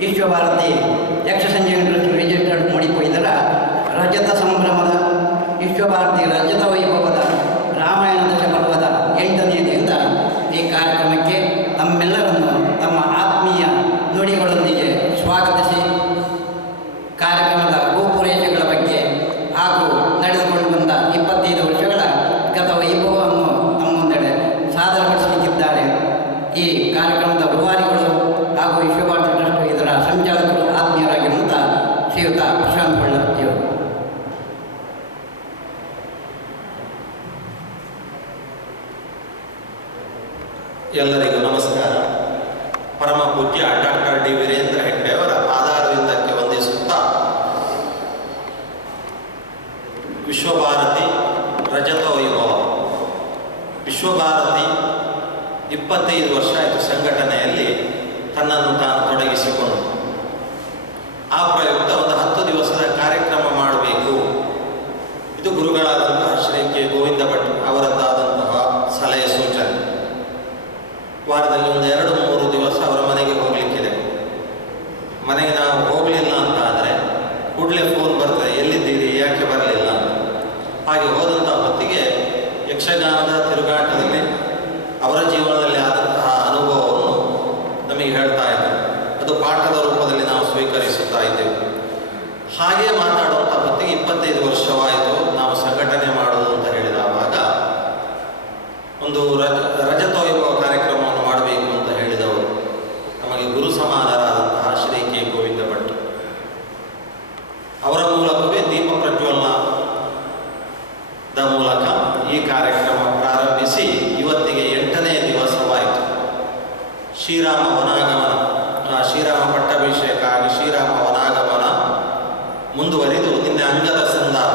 Vishwabharati ಯಕ್ಷಸಂಜೀವಿನಿ trust registered ಮೂಡಿಪೋಯಿದರ ರಜತ ಸಂಭ್ರಮದ ವಿಶ್ವಭಾರತಿ ರಜತ ವೈಭವದ ರಾಮಾಯಣ ದಶಪರ್ವದ 8ನೇ ದಿನದ ಈ ಕಾರ್ಯಕ್ರಮಕ್ಕೆ ತಮ್ಮೆಲ್ಲರನ್ನು ತಮ್ಮ ಆತ್ಮೀಯ ನುಡಿಗಳೊಂದಿಗೆ ಸ್ವಾಗತಿಸಿ ಕಾರ್ಯಕ್ರಮದ ರೂಪುರೇಷೆಗಳ ಬಗ್ಗೆ ಹಾಗೂ ನಡೆದುಕೊಂಡು ಬಂದ 25 ವರ್ಷಗಳ ಗತ ವೈಭವವನ್ನು ನಮ್ಮ ಮುಂದೆ ಸಾದರಪಡಿಸಲಿಕ್ಕಿದ್ದಾರೆ. ಈ ಕಾರ್ಯಕ್ರಮದ ರೂವಾರಿಗಳು ಹಾಗೂ ವಿಶ್ವಭಾರತಿ ಟ್ರಸ್ಟ್ ಇದರ ಸಂಚಾಲಕರು ಆತ್ಮೀಯರಾಗಿರುವಂಥ ಶ್ರೀಯುತ ಪ್ರಶಾಂತ್ ಬಳ್ಳಾರಿಯವರು. ಎಲ್ಲರಿಗೂ ನಮಸ್ಕಾರ. ಪರಮ ಪೂಜ್ಯ ಡಾಕ್ಟರ್ ಡಿ ವೀರೇಂದ್ರ ಹೆಗ್ಡೆ ಅವರ ಆಧಾರವಿಂದಕ್ಕೆ ವಂದಿಸುತ್ತಾ ವಿಶ್ವಭಾರತಿ ರಜತ ವೈಭವ. ವಿಶ್ವಭಾರತಿ 25 ವರ್ಷ ಆಯಿತು ಸಂಘಟನೆಯಲ್ಲಿ ತನ್ನನ್ನು ತಾನು ತೊಡಗಿಸಿಕೊಂಡು. ಆ ಪ್ರಯುಕ್ತ ಒಂದು 10 ದಿವಸದ ಕಾರ್ಯಕ್ರಮ ಮಾಡಬೇಕು. ಇದು ಗುರುಗಳಾದಂತಹ ಶ್ರೀ ಕೆ ಗೋವಿಂದ ಭಟ್ ಅವರದ್ದಾದಂತಹ ಸಲಹೆ ಸೂಚನೆ. ವಾರದಲ್ಲಿ ಒಂದು 2-3 ದಿವಸ ಅವರ ಮನೆಗೆ ಹೋಗಲಿಕ್ಕಿದೆ. ಮನೆಗೆ ನಾವು ಹೋಗಲಿಲ್ಲ ಅಂತ ಆದರೆ ಕೂಡಲೇ ಫೋನ್ ಬರ್ತದೆ, ಎಲ್ಲಿದ್ದೀರಿ, ಯಾಕೆ ಬರಲಿಲ್ಲ. ಹಾಗೆ ಹೋದಂಥ ಹೊತ್ತಿಗೆ ಯಕ್ಷಗಾನದ ತಿರುಗಾಟದಲ್ಲಿ ಅವರ ಜೀವನದಲ್ಲಿ ಆದಂತಹ ಅನುಭವವನ್ನು ನಮಗೆ ಹೇಳ್ತಾ ಇದ್ದಾರೆ. ಅದು ಪಾಠದ ರೂಪದಲ್ಲಿ ನಾವು ಸ್ವೀಕರಿಸುತ್ತಾ ಇದ್ದೇವೆ. ಹಾಗೆ ಮಾತಾಡುವಂಥ ಹೊತ್ತಿಗೆ 25 ವರ್ಷವಾಯಿತು ನಾವು ಸಂಘಟನೆ ಮಾಡುವುದು ಅಂತ ಹೇಳಿದವಾಗ ಒಂದು ರಜತ ವೈಭವ ಕಾರ್ಯಕ್ರಮವನ್ನು ಮಾಡಬೇಕು ಅಂತ ಹೇಳಿದವರು ನಮಗೆ ಗುರು ಸಮಾನರಾದಂತಹ ಶ್ರೀ ಕೆ ಗೋವಿಂದ ಭಟ್ ಅವರ ಮೂಲಕವೇ ದೀಪ ಪ್ರಜ್ವಲನದ ಮೂಲಕ ಈ ಕಾರ್ಯಕ್ರಮ ಪ್ರಾರಂಭಿಸಿ ಇವತ್ತಿಗೆ 8ನೇ ದಿವಸವಾಯಿತು. ಶ್ರೀರಾಮ ವನಾಗಮನ, ಶ್ರೀರಾಮ ಪಟ್ಟಾಭಿಷೇಕ ಆಗಿ ಶ್ರೀರಾಮ ವನಾಗಮನ ಮುಂದುವರಿದು ನಿನ್ನೆ ಅಂಗದ ಸಂಧಾನ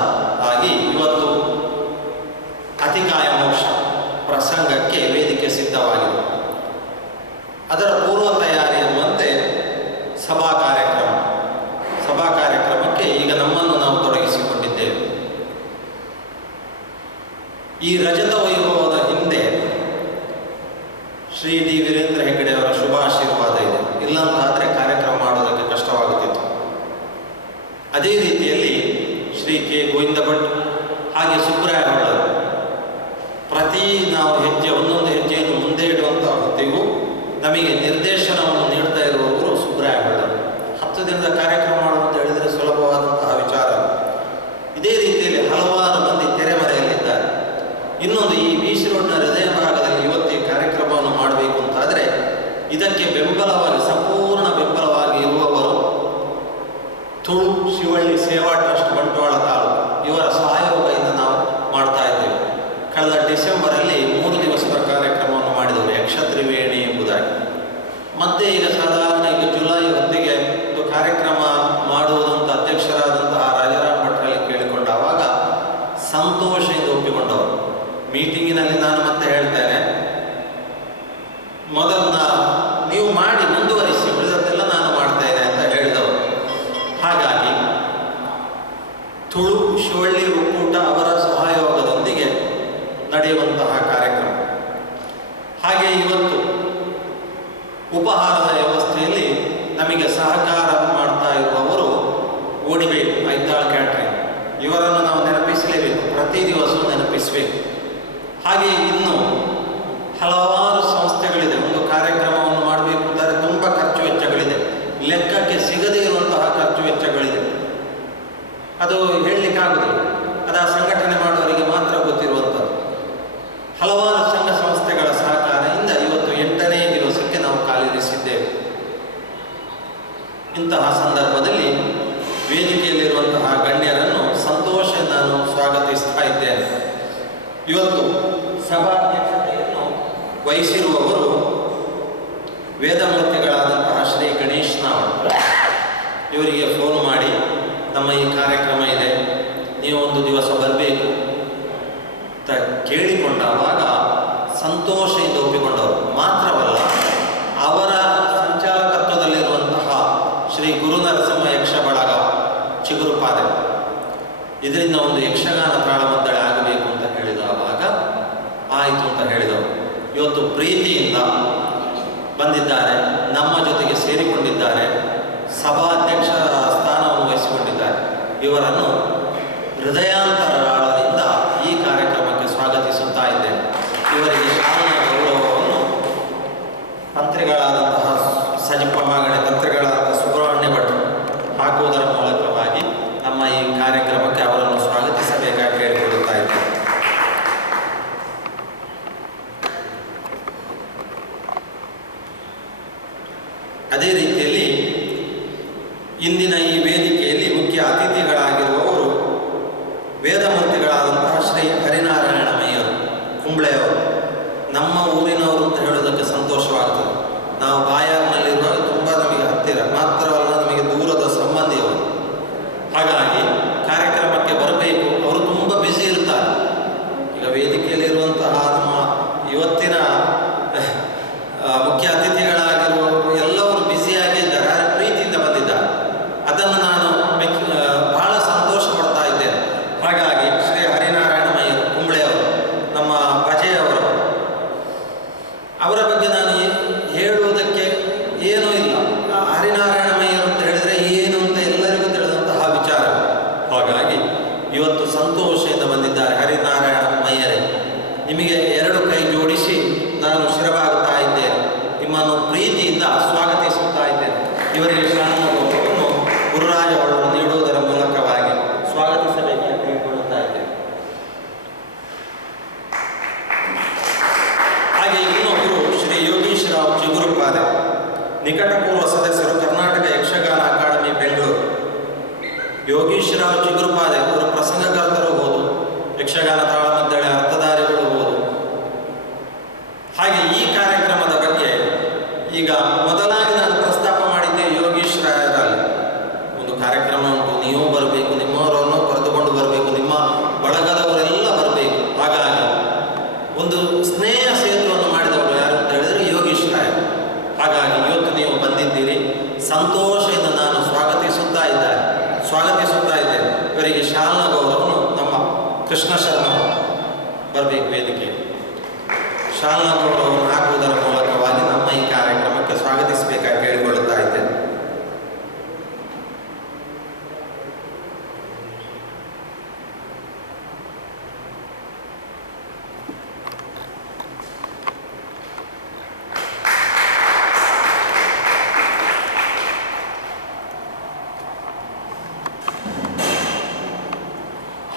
ಆಗಿ ಇವತ್ತು ಅತಿಕಾಯ ಮೋಕ್ಷ ಪ್ರಸಂಗಕ್ಕೆ ವೇದಿಕೆ ಸಿದ್ಧವಾಗಿದೆ. ಅದರ ಪೂರ್ವ ತಯಾರಿ ಎನ್ನುವಂತೆ ಸಭಾ ಕಾರ್ಯಕ್ರಮಕ್ಕೆ ಈಗ ನಮ್ಮನ್ನು ನಾವು ತೊಡಗಿಸಿಕೊಂಡಿದ್ದೇವೆ. ಈ ರಜತ ವೈಭವದ ಹಿಂದೆ ಶ್ರೀ ಡಿ ವೀರೇಂದ್ರ ಹೆಗ್ಗಡೆ ಅವರ ಶುಭಾಶೀರ್ವಾದ ಇದೆ. ಇಲ್ಲಂತಾದರೆ ಕಾರ್ಯಕ್ರಮ ಮಾಡೋದಕ್ಕೆ ಕಷ್ಟವಾಗುತ್ತಿತ್ತು. ಅದೇ ರೀತಿಯಲ್ಲಿ ಶ್ರೀ ಕೆ ಗೋವಿಂದ ಭಟ್ ಹಾಗೆ ಸುಬ್ರಾಯ ಹೊಳ್ಳರು ಪ್ರತಿ ನಾವು ಒಂದೊಂದು ಹೆಜ್ಜೆಯನ್ನು ಮುಂದೆ ಇಡುವಂಥ ಹೊತ್ತಿಗೂ ನಮಗೆ ನಿರ್ದೇಶನವನ್ನು ನೀಡ್ತಾ ಇರುವವರು ಸುಬ್ರಾಯ ಹೊಳ್ಳರು. 10 ದಿನದ ಕಾರ್ಯಕ್ರಮ ಮಾಡುವಂತ ಹೇಳಿದರೆ ಸುಲಭವಾದಂತಹ ವಿಚಾರ. ಇದೇ ರೀತಿಯಲ್ಲಿ ಹಲವಾರು ಮಂದಿ ತೆರೆಮರೆಯಲ್ಲಿದ್ದಾರೆ. ಇನ್ನೊಂದು ಈ BC ರೋಡ್ನ ಹೃದಯ ಭಾಗದಲ್ಲಿ ಇವತ್ತು ಈ ಕಾರ್ಯಕ್ರಮವನ್ನು ಮಾಡಬೇಕು ಅಂತಾದರೆ ಇದಕ್ಕೆ ಬೆಂಬಲವಾಗಿ ಸಂಪೂರ್ಣ ಬೆಂಬಲವಾಗಿ ಇರುವವರು ತುಳು ಶಿವಳ್ಳಿ ಸೇವಾ ಟ್ರಸ್ಟ್ ಬಂಟ್ವಾಳ ತಾಲೂಕು ಇವರ ಸಹಯೋಗದಿಂದ ನಾವು ಮಾಡ್ತಾ ಇದ್ದೇವೆ. ಕಳೆದ ಡಿಸೆಂಬರಲ್ಲಿ 3 ದಿವಸದ ಕಾರ್ಯಕ್ರಮವನ್ನು ಮಾಡಿದವರು ಯಕ್ಷತ್ರಿವೇಣಿ ಎಂಬುದಾಗಿ. ಮತ್ತೆ ಈಗ ಸಾಧಾರಣ ಈಗ ಜುಲೈ ಹೊತ್ತಿಗೆ ಒಂದು ಕಾರ್ಯಕ್ರಮ ಮಾಡುವುದಂತ ಅಧ್ಯಕ್ಷರಾದಂತಹ ರಾಜಾರಾಮ್ ಭಟ್ರಲ್ಲಿ ಕೇಳಿಕೊಂಡಾಗ ಸಂತೋಷದಿಂದ ಒಪ್ಪಿಕೊಂಡವರು. ಮೀಟಿಂಗಿನಲ್ಲಿ ನಾನು ಮತ್ತೆ ಹೇಳ್ತೇನೆ, ಮೊದಲನ್ನ ನೀವು ಮಾಡಿ ಮುಂದುವರಿಸಿ, ಉಳಿದದ್ದೆಲ್ಲ ನಾನು ಮಾಡ್ತೇನೆ ಅಂತ ಹೇಳಿದವರು. ಹಾಗಾಗಿ ತುಳು ಶಿವಳ್ಳಿ ಒಕ್ಕೂಟ ಅವರ ಸಹಯೋಗದೊಂದಿಗೆ ನಡೆಯುವಂತಹ ಕಾರ್ಯಕ್ರಮ. ಹಾಗೆ ಇವತ್ತು ಉಪಹಾರದ ವ್ಯವಸ್ಥೆಯಲ್ಲಿ ನಮಗೆ ಸಹಕಾರ ಮಾಡ್ತಾ ಇರುವವರು ಓಡಿಬೇಕು ಐತಾಳ್ ಕ್ಯಾಟ್ರಿಂಗ್. ಇವರನ್ನು ನಾವು ನೆನಪಿಸಲೇಬೇಕು, ಪ್ರತಿ ದಿವಸ ನೆನಪಿಸಬೇಕು. ಹಾಗೆ ಇನ್ನು ಹಲವಾರು ಸಂಸ್ಥೆಗಳಿದೆ. ಒಂದು ಕಾರ್ಯಕ್ರಮವನ್ನು ಮಾಡಬೇಕು ಅಂದರೆ ತುಂಬ ಖರ್ಚು ವೆಚ್ಚಗಳಿದೆ, ಲೆಕ್ಕಕ್ಕೆ ಸಿಗದೇ ಇರುವಂತಹ ಖರ್ಚು ವೆಚ್ಚಗಳಿದೆ. ಅದು ಹೇಳಲಿಕ್ಕಾಗುವುದಿಲ್ಲ, ಅದು ಆ ಸಂಘಟನೆ ಮಾಡುವವರಿಗೆ ಮಾತ್ರ ಗೊತ್ತಿರುವಂಥದ್ದು. ಹಲವಾರು ಸಂಘ ಸಂಸ್ಥೆಗಳ ಸಹಕಾರದಿಂದ ಇವತ್ತು 8ನೇ ದಿವಸಕ್ಕೆ ನಾವು ಕಾಲಿರಿಸಿದ್ದೇವೆ. ಇಂತಹ ಸಂದರ್ಭದಲ್ಲಿ ವೇದಿಕೆಯಲ್ಲಿರುವಂತಹ ಗಣ್ಯರನ್ನು ಸಂತೋಷ ನಾನು ಸ್ವಾಗತಿಸ್ತಾ ಇದ್ದೇನೆ. ಇವತ್ತು ಸಭಾಧ್ಯಕ್ಷತೆಯನ್ನು ವಹಿಸಿರುವವರು ವೇದಮೂರ್ತಿಗಳಾದಂತಹ ಶ್ರೀ ಗಣೇಶ್ ನಾವಡ್. ಇವರಿಗೆ ಫೋನ್ ಮಾಡಿ ನಮ್ಮ ಈ ಕಾರ್ಯಕ್ರಮ ಇದೆ, ನೀವು ಒಂದು ದಿವಸ ಬರಬೇಕು ಅಂತ ಕೇಳಿಕೊಂಡಾಗ ಸಂತೋಷದಿಂದ ಒಪ್ಪಿಕೊಂಡವರು. ಮಾತ್ರವಲ್ಲ, ಅವರ ಸಂಚಾಲಕತ್ವದಲ್ಲಿರುವಂತಹ ಶ್ರೀ ಗುರುನರಸಿಂಹ ಯಕ್ಷ ಬಳಗ ಚಿಗುರುಪಾದೆ, ಇದರಿಂದ ಒಂದು ಯಕ್ಷಗಾನ ತಾಳಮದ್ದಳೆ ಆಗಬೇಕು ಅಂತ ಹೇಳಿದವಾಗ ಆಯಿತು ಅಂತ ಹೇಳಿದವರು. ಇವತ್ತು ಪ್ರೀತಿಯಿಂದ ಬಂದಿದ್ದಾರೆ, ನಮ್ಮ ಜೊತೆಗೆ ಸೇರಿಕೊಂಡಿದ್ದಾರೆ. ಸಭಾಧ್ಯಕ್ಷರ ಸ್ಥಾನವನ್ನು ವಹಿಸಿಕೊಂಡಿದ್ದಾರೆ. ಇವರನ್ನು ಹೃದಯಾಂತರಾಳದಿಂದ ಈ ಕಾರ್ಯಕ್ರಮಕ್ಕೆ ಸ್ವಾಗತಿಸುತ್ತಾ ಇದ್ದೇನೆ. ಇವರಿಗೆ ಶಾಲಾ ಗೌರವವನ್ನು ತಂತ್ರಿಗಳಾದಂತಹ ಸಜಿಪ್ಪ ಮಾಗಣೆ, ತಂತ್ರಿಗಳಾದ ಸುಬ್ರಹ್ಮಣ್ಯ ಭಟ್ ಹಾಕುವುದರ ಮೂಲಕವಾಗಿ ನಮ್ಮ ಈ ಕಾರ್ಯಕ್ರಮಕ್ಕೆ ಅವರನ್ನು ಸ್ವಾಗತಿಸಬೇಕಾಗಿ ಕೇಳಿಕೊಳ್ಳುತ್ತಾ ಇದ್ದೇನೆ. ಅದೇ ರೀತಿಯಲ್ಲಿ ಇಂದಿನ ಈ ವೇದಿಕೆಯಲ್ಲಿ ಮುಖ್ಯ ಅತಿಥಿಗಳಾಗಿರುವವರು ವೇದಮೂರ್ತಿಗಳಾದಂತಹ ಶ್ರೀ ಹರಿನಾರಾಯಣ ಮಯ್ಯರು ಕುಂಬ್ಳೆಯವರು. ನಮ್ಮ ಊರಿನವರು ಅಂತ ಹೇಳೋದಕ್ಕೆ ಸಂತೋಷವಾಗ್ತದೆ. ನಾವು ಬಾಯಾರ್ನಲ್ಲಿರುವಾಗ ತುಂಬ ನಮಗೆ ಹತ್ತಿರ, ಮಾತ್ರವಲ್ಲ ನಮಗೆ ದೂರದ ಸಂಬಂಧಿಯವರು. ಹಾಗಾಗಿ ಕಾರ್ಯಕ್ರಮಕ್ಕೆ ಬರಬೇಕು. ಅವರು ತುಂಬ ಬ್ಯುಸಿ ಇರ್ತಾರೆ. ಈಗ ವೇದಿಕೆಯಲ್ಲಿರುವಂತಹ ನಮ್ಮ ಇವತ್ತಿನ ಮುಖ್ಯ ಅತಿಥಿಗಳಾಗಿರುವವರು ಎಲ್ಲವರು ಬ್ಯುಸಿಯಾಗಿದ್ದಾರೆ, ಪ್ರೀತಿಯಿಂದ ಬಂದಿದ್ದಾರೆ. ಅದನ್ನು ನಾನು ಬಹಳ ಸಂತೋಷ ಪಡ್ತಾ ಇದ್ದೇನೆ. ಹಾಗಾಗಿ ಶ್ರೀ ಹರಿನಾರಾಯಣ ಮಯ್ಯರು ಕುಂಬ್ಳೆಯವರು, ನಮ್ಮ ಭಜೆಯವರು, ಅವರ ಬಗ್ಗೆ ನಾನು ಹೇಳುವುದಕ್ಕೆ ಏನೂ ಇಲ್ಲ. ಹರಿನಾರಾಯಣ ಮಯ್ಯರು ಅಂತ ಹೇಳಿದರೆ ಏನು ಅಂತ ಎಲ್ಲರಿಗೂ ತಿಳಿದಂತಹ ವಿಚಾರ. ಹಾಗಾಗಿ ಇವತ್ತು ಸಂತೋಷದಿಂದ ಬಂದಿದ್ದಾರೆ ಹರಿನಾರಾಯಣ ಮಯ್ಯರೇ. ನಿಮಗೆ ಎರಡು ಕೈ ಜೋಡಿಸಿ ನಾನು ಶಿರವಾಗುತ್ತಾ ಇದ್ದೇನೆ. ನಿಮ್ಮನ್ನು ಪ್ರೀತಿಯಿಂದ ಸ್ವಾಗತಿಸುತ್ತಾ ಇದ್ದೇನೆ. ಇವರಿಗೆ ಶಾಲವನ್ನು ಗುರುರಾಜ ಅವರು ನೀಡುವುದರ ಮೂಲಕವಾಗಿ ಸ್ವಾಗತಿಸಬೇಕೆಂದು ಕೇಳಿಕೊಳ್ಳುತ್ತಾ ಇದ್ದೇನೆ. ಹಾಗೆ ಇನ್ನೊಬ್ಬರು ಶ್ರೀ ಯೋಗೀಶ್ರಾವ್ ಚಿಗುರುಪಾದೆ, ನಿಕಟಪೂರ್ವ ಸದಸ್ಯರು, ಕರ್ನಾಟಕ ಯಕ್ಷಗಾನ ಅಕಾಡೆಮಿ ಬೆಂಗಳೂರು. ಯೋಗೀಶ್ರಾವ್ ಚಿಗುರುಪಾದೆ ಅವರು ಪ್ರಸಂಗಕರ್ತರು ಹೌದು, ಯಕ್ಷಗಾನ ತಾಳಮದ್ದಳೆ ಅರ್ಥಧಾರಿಗಳು ಹೌದು. ಹಾಗೆ ಈ ಕಾರ್ಯಕ್ರಮದ ಬಗ್ಗೆ ಈಗ ಮೊದಲಾಗಿ ನಾನು ಪ್ರಸ್ತಾಪ ಮಾಡಿದ್ದೆ ಯೋಗೀಶ್ ರಾಯರಲ್ಲಿ. ಒಂದು ಕಾರ್ಯಕ್ರಮ ಉಂಟು, ನೀವು ಬರಬೇಕು, ನಿಮ್ಮವರನ್ನು ಕರೆದುಕೊಂಡು ಬರಬೇಕು, ನಿಮ್ಮ ಬಳಗದವರೆಲ್ಲ ಬರಬೇಕು. ಹಾಗಾಗಿ ಒಂದು ಸ್ನೇಹ ಸೇತುವನ್ನು ಮಾಡಿದವರು ಯಾರು ಅಂತ ಹೇಳಿದರೆ ಯೋಗೀಶ್ ರಾಯ್. ಹಾಗಾಗಿ ಇವತ್ತು ನೀವು ಬಂದಿದ್ದೀರಿ, ಸಂತೋಷದಿಂದ ನಾನು ಸ್ವಾಗತಿಸುತ್ತಾ ಇದ್ದೇನೆ. ಇವರಿಗೆ ಶಾಲಾ ಗೌರವವನ್ನು ನಮ್ಮ ಕೃಷ್ಣ ಶರ್ಮಾ ಬರಬೇಕು ವೇದಿಕೆ. ಶಾಲಾ ಗೌರವವನ್ನು ಹಾಕುವುದರ ಮೂಲಕವಾಗಿ ನಮ್ಮ ಈ ಕಾರ್ಯಕ್ರಮಕ್ಕೆ ಸ್ವಾಗತಿಸಬೇಕಾಗಿ ಕೇಳಿಕೊಳ್ಳುತ್ತಾ ಇದ್ದೇನೆ.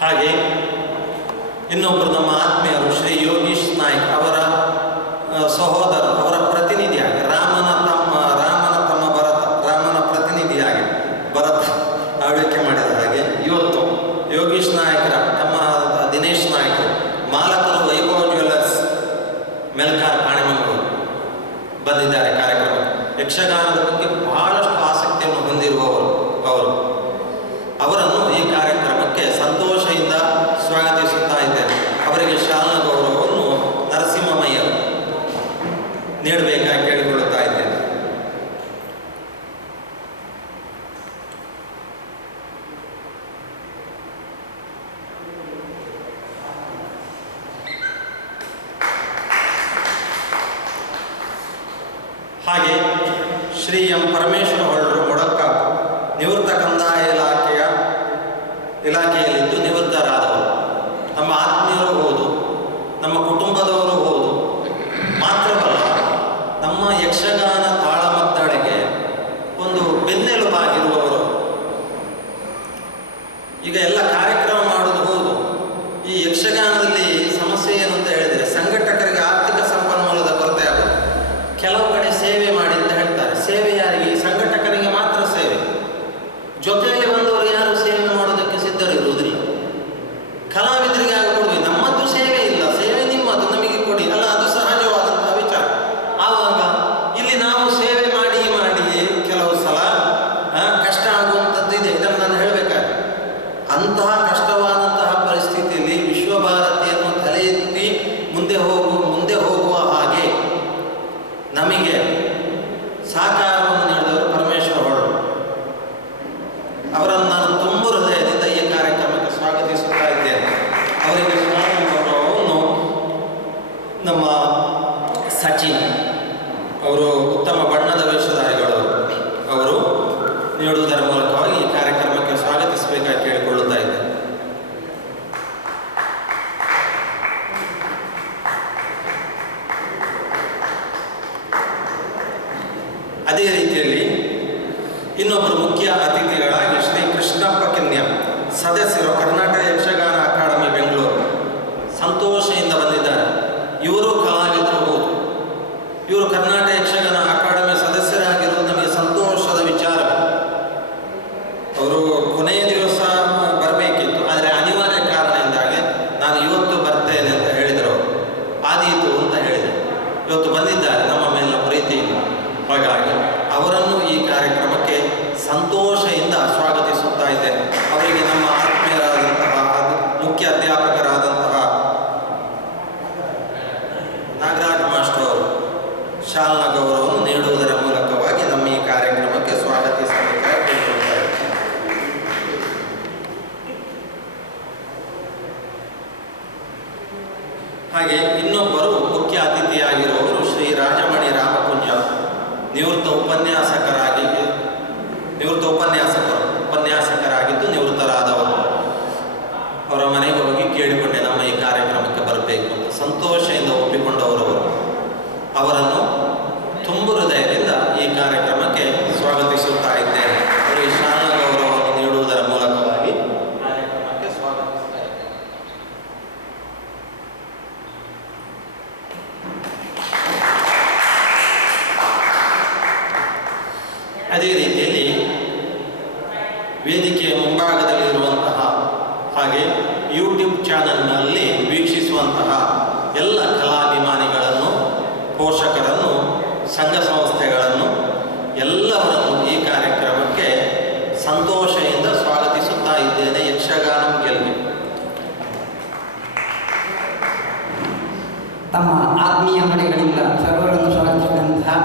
ಹಾಗೆ ಇನ್ನೊಬ್ಬರು ನಮ್ಮ ಆತ್ಮೀಯರು ಶ್ರೀ ಯೋಗೀಶ್ ನಾಯ್ಕ್ ಅವರ ಸಹೋದರ, ಅವರ ಪ್ರತಿನಿಧಿಯಾಗಿ ರಾಮನ ತಮ್ಮ ರಾಮನ ಪ್ರತಿನಿಧಿಯಾಗಿ ಭರತ ಆಳ್ವಿಕೆ ಮಾಡಿದ ಹಾಗೆ ಇವತ್ತು ಯೋಗೀಶ್ ನಾಯ್ಕರ ತಮ್ಮ ದಿನೇಶ್ ನಾಯ್ಕರು, ಮಾಲಕರು ವೈಭವ ಜ್ಯುವೆಲರ್ಸ್ ಮೆಲ್ಕಾರ್ ಕಾಣಿಮಂಗಳೂರು ಬಂದಿದ್ದಾರೆ ಕಾರ್ಯಕ್ರಮ. ಯಕ್ಷಗಾನದ ಬಗ್ಗೆ ಬಹಳಷ್ಟು ಆಸಕ್ತಿಯನ್ನು ಹೊಂದಿರುವವರು ಅವರನ್ನು ಈ ಕಾರ್ಯಕ್ರಮಕ್ಕೆ ಸಂತೋಷದಿಂದ ಸ್ವಾಗತಿಸುತ್ತಾ ಇದ್ದೇನೆ. ಅವರಿಗೆ ಶಾಲಾ ಗೌರವವನ್ನು ನರಸಿಂಹಮಯ್ಯ ನೀಡಬೇಕಾಗಿ ಕೇಳಿಕೊಳ್ಳುತ್ತಾ ಇದ್ದೇನೆ. ಹಾಗೆ ಶ್ರೀ ಎಂ ಪರಮೇಶ್ವರ ಹೊಳ್ಳರು ಮೊಡಕ್ಕಾಪು, ನಿವೃತ್ತ ಕಂದಾಯ ಇಲಾಖೆಯಲ್ಲಿದ್ದು ನಿವೃತ್ತರಾದವರು. ನಮ್ಮ ಆತ್ಮೀಯರು ಹೌದು, ನಮ್ಮ ಕುಟುಂಬದವರು ಹೌದು. ಮಾತ್ರವಲ್ಲ, ನಮ್ಮ ಯಕ್ಷಗಾನ ತಾಳಮದ್ದಳೆಗೆ ಒಂದು ಬೆನ್ನೆಲುಬಾಗಿರುವವರು. ಈಗ ಎಲ್ಲ ಕಾರ್ಯಕ್ರಮ ಮಾಡೋದು ಹೌದು. ಈ ಯಕ್ಷಗಾನದಲ್ಲಿ ಸಮಸ್ಯೆ ಏನು ಅಂತ ಹೇಳಿದರೆ, ಸಂಘಟಕರಿಗೆ ಆರ್ಥಿಕ ಸಂಪನ್ಮೂಲದ ಕೊರತೆ ಆಗುತ್ತೆ. ಕೆಲವು ಕಡೆ ಸೇವೆ ಮಾಡಿ ಅಂತ ಹೇಳ್ತಾರೆ. ಸೇವೆ ಯಾರಿಗೆ? ಸಂಘಟಕರಿಗೆ ಮಾತ್ರ ಸೇವೆ. ಅದೇ ರೀತಿಯಲ್ಲಿ ಇನ್ನೊಬ್ಬರು ಮುಖ್ಯ ಅತಿಥಿಗಳಾಗಿ ಶ್ರೀ ಕೃಷ್ಣಪ್ಪ ಕೆನ್ಯ ಸದಸ್ಯರು ಕರ್ನಾಟಕ ಯಕ್ಷಗಾನ ಅಕಾಡೆಮಿ ಬೆಂಗಳೂರು ಸಂತೋಷದಿಂದ ಬಂದಿದ್ದಾರೆ. ಇವರು ಕಲಾವಿದರು ಹೌದು. ಇವರು ಕರ್ನಾಟಕ ಯಕ್ಷಗಾನ ಅಕಾಡೆಮಿ ಸದಸ್ಯರಾಗಿರುವುದು ನಮಗೆ ಸಂತೋಷದ ವಿಚಾರ. ಅವರು ಕೊನೆಯ ದಿವಸ ಬರಬೇಕಿತ್ತು, ಆದರೆ ಅನಿವಾರ್ಯ ಕಾರಣದಿಂದಾಗಿ ನಾನು ಇವತ್ತು ಬರ್ತೇನೆ ಅಂತ ಹೇಳಿದರು. ಆದೀತು ಅಂತ ಹೇಳಿದರು. ಇವತ್ತು ಬಂದಿದ್ದಾರೆ, ನಮ್ಮ ಮೇಲಿನ ಪ್ರೀತಿಯಿಂದ. ಹಾಗಾಗಿ ಅವರನ್ನು ಈ ಕಾರ್ಯಕ್ರಮಕ್ಕೆ ಸಂತೋಷದಿಂದ ಸ್ವಾಗತಿಸುತ್ತಾ ಇದ್ದೇನೆ. ಅವರಿಗೆ ನಮ್ಮ ಆತ್ಮೀಯರಾದಂತಹ ಮುಖ್ಯ ಅಧ್ಯಾಪಕರಾದಂತಹ ನಾಗರಾಜ್ ಮಾಸ್ಟರ್ ಅವರು ಶಾಲಾ ಗೌರವವನ್ನು ನೀಡುವುದರ ಮೂಲಕವಾಗಿ ನಮ್ಮ ಈ ಕಾರ್ಯಕ್ರಮಕ್ಕೆ ಸ್ವಾಗತಿಸಬೇಕಾಗಿ ಕೇಳಿಕೊಳ್ತಾರೆ. ಹಾಗೆ ಇನ್ನೊಬ್ಬರು ಮುಖ್ಯ ಅತಿಥಿಯಾಗಿರುವವರು ಶ್ರೀ ರಾಜಮಣಿ ರಾಮಕುಂಜ, ನಿವೃತ್ತ ಉಪನ್ಯಾಸಕರಾಗಿದ್ದು ನಿವೃತ್ತರಾದವರು. ಅವರ ಮನೆಗೆ ಹೋಗಿ ಕೇಳಿಕೊಂಡೆ ನಮ್ಮ ಈ ಕಾರ್ಯಕ್ರಮಕ್ಕೆ ಬರಬೇಕು ಅಂತ. ಸಂತೋಷದಿಂದ ಒಪ್ಪಿಕೊಂಡವರವರು. ಅವರನ್ನು ತುಂಬು ಹೃದಯದಿಂದ ಈ ಕಾರ್ಯಕ್ರಮಕ್ಕೆ ಸ್ವಾಗತಿಸುತ್ತಾ ಇದ್ದೇನೆ. ಅವರಿಗೆ ಶಾಲಾ ಗೌರವವನ್ನು ನೀಡುವುದರ ಮೂಲಕವಾಗಿ ಕಾರ್ಯಕ್ರಮಕ್ಕೆ ಸ್ವಾಗತಿಸ್ತಾ ಇದ್ದೇನೆ. ಅದೇ ರೀತಿಯಲ್ಲಿ ವೇದಿಕೆಯ ಮುಂಭಾಗದಲ್ಲಿರುವಂತಹ ಹಾಗೆ ಯೂಟ್ಯೂಬ್ ಚಾನಲ್ನಲ್ಲಿ ವೀಕ್ಷಿಸುವಂತಹ ಎಲ್ಲ ಕಲಾಭಿಮಾನಿಗಳನ್ನು, ಪೋಷಕರನ್ನು, ಸಂಘ ಸಂಸ್ಥೆಗಳನ್ನು ಎಲ್ಲವರನ್ನು ಈ ಕಾರ್ಯಕ್ರಮಕ್ಕೆ ಸಂತೋಷದಿಂದ ಸ್ವಾಗತಿಸುತ್ತಾ ಇದ್ದೇನೆ. ಯಕ್ಷಗಾನ ಗೆಲ್ವಿ. ತಮ್ಮ ಆತ್ಮೀಯ ಮನೆಗಳಿಂದ ಸರ್ವರನ್ನು ಸ್ವಾಗತಿಸಿದಂತಹ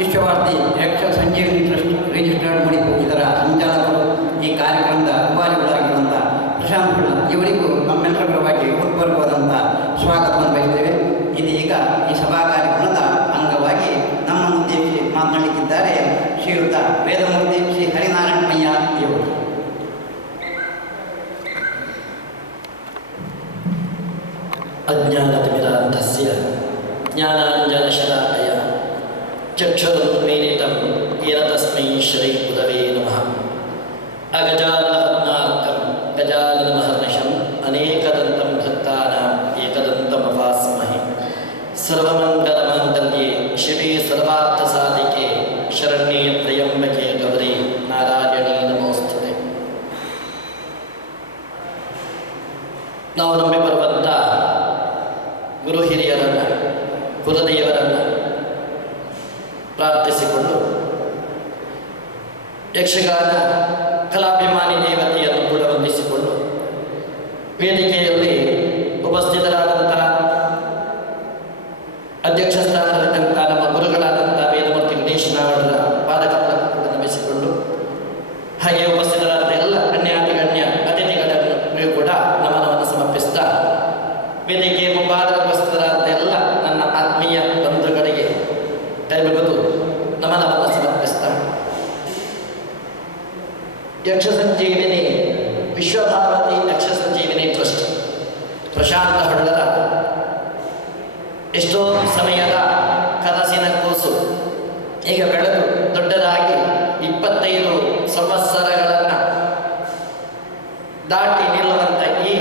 ವಿಶ್ವವಾರ್ತೆ ಯಕ್ಷ ಸಂಜೀವಿನಿ ಟ್ರಸ್ಟ್ ರಿಜಿಸ್ಟರ್ಡ್ ಮಣಿಪು ಇದರ ಸಂಚಾಲಕರು, ಈ ಕಾರ್ಯಕ್ರಮದ ಉಪಾಧಿಗಳಾಗಿರುವಂಥ ಪ್ರಶಾಂತ್ ಪಿಳ್ಳ ಇವರಿಗೂ ನಮ್ಮೆಲ್ಲರ ಪರವಾಗಿ ಹೃತ್ಪೂರ್ವಕವಾದಂಥ ಸ್ವಾಗತವನ್ನು ಬಯಸುತ್ತೇವೆ. ಇದೀಗ ಈ ಸಭಾ ಕಾರ್ಯಕ್ರಮದ ಅಂಗವಾಗಿ ನಮ್ಮನ್ನು ಉದ್ದೇಶಿಸಿ ಮಾತನಾಡಲಿಕ್ಕಿದ್ದಾರೆ ಶ್ರೀಯುತ ವೇದಮೂರ್ತಿ ಶ್ರೀ ಹರಿನಾರಾಯಣಮಯ್ಯ ಇವರು. ಅಜ್ಞಾನತಿಮಿರಾಂಧಸ್ಯ ಜ್ಞಾನಾಂಜನಶಲಾಕಯ ಚಕ್ಷುರುನ್ಮೀಲಿತಂ ಯೇನ ತಸ್ಮೈ ಶ್ರೀ ಗುರವೇ ನಮಃ. ಅಗಜಾನನಪದ್ಮಾರ್ಕಂ ಗಜಾನನಮಹರ್ನಿಶಂ ಅನೇಕದಂತಂ ಭಕ್ತಾನಾಂ ಏಕದಂತಮಪಾಸ್ಮಹೆ. ಸರ್ವಮಂಗಲಮಾಂಗಲ್ಯೆ ಶಿವೆ ಸರ್ವಾರ್ಥಸಾಧಿಕೆ ಶರಣ್ಯೇ ತ್ರ್ಯಂಬಕೆ ಗೌರಿ ನಾರಾಯಣೀ ನಮೋಸ್ತುತೆ. ನಾವು ನಂಬಿ ಬರುವಂಥ ಗುರು ಹಿರಿಯರನ್ನು, ಕುಲದೇವರನ್ನು ಪ್ರಾರ್ಥಿಸಿಕೊಂಡು ಯಕ್ಷಗಾನ ಕಲಾಭಿಮಾನಿ ದೇವತೆಯನ್ನು ಕೂಡ ವಂದಿಸಿಕೊಂಡು ವೇದಿಕೆಯಲ್ಲಿ ಉಪಸ್ಥಿತರಾದಂಥ ಅಧ್ಯಕ್ಷ ಸ್ಥಾನದಲ್ಲಿದ್ದಂಥ ನಮ್ಮ ಗುರುಗಳಾದಂಥ ವೇದಮೂರ್ತಿ ಗಣೇಶ್ ನಾವಡರ ಪಾದಕಗಳನ್ನು ನಮಿಸಿಕೊಂಡು ಹಾಗೆ ಉಪಸ್ಥಿತರಾದ ಎಲ್ಲ ಗಣ್ಯಾತಿಗಣ್ಯ ಅತಿಥಿಗಳನ್ನು ಕೂಡ ನಮನವನ್ನು ಸಮರ್ಪಿಸ್ತಾ ವೇದಿಕೆಯ ಮುಂಭಾಗದ ಉಪಸ್ಥಿತರಾದ ಎಲ್ಲ ನನ್ನ ಆತ್ಮೀಯ ಬಂಧುಗಳಿಗೆ ಕೈಮುಗಿದು ನಮನವನ್ನು ಸಮರ್ಪಿಸ್ತಾ ಯಕ್ಷ ಸಂಜೀವಿನಿ ವಿಶ್ವಭಾರತಿ ಯಕ್ಷ ಸಂಜೀವಿನಿ ಟ್ರಸ್ಟ್ ಪ್ರಶಾಂತ ಹೊಳ್ಳರ ಎಷ್ಟೋ ಸಮಯದ ಕನಸಿನ ಕೂಸು ಈಗ ಬೆಳೆದು ದೊಡ್ಡದಾಗಿ 25 ಸಂವತ್ಸರಗಳನ್ನು ದಾಟಿ ನಿಲ್ಲುವಂಥ ಈ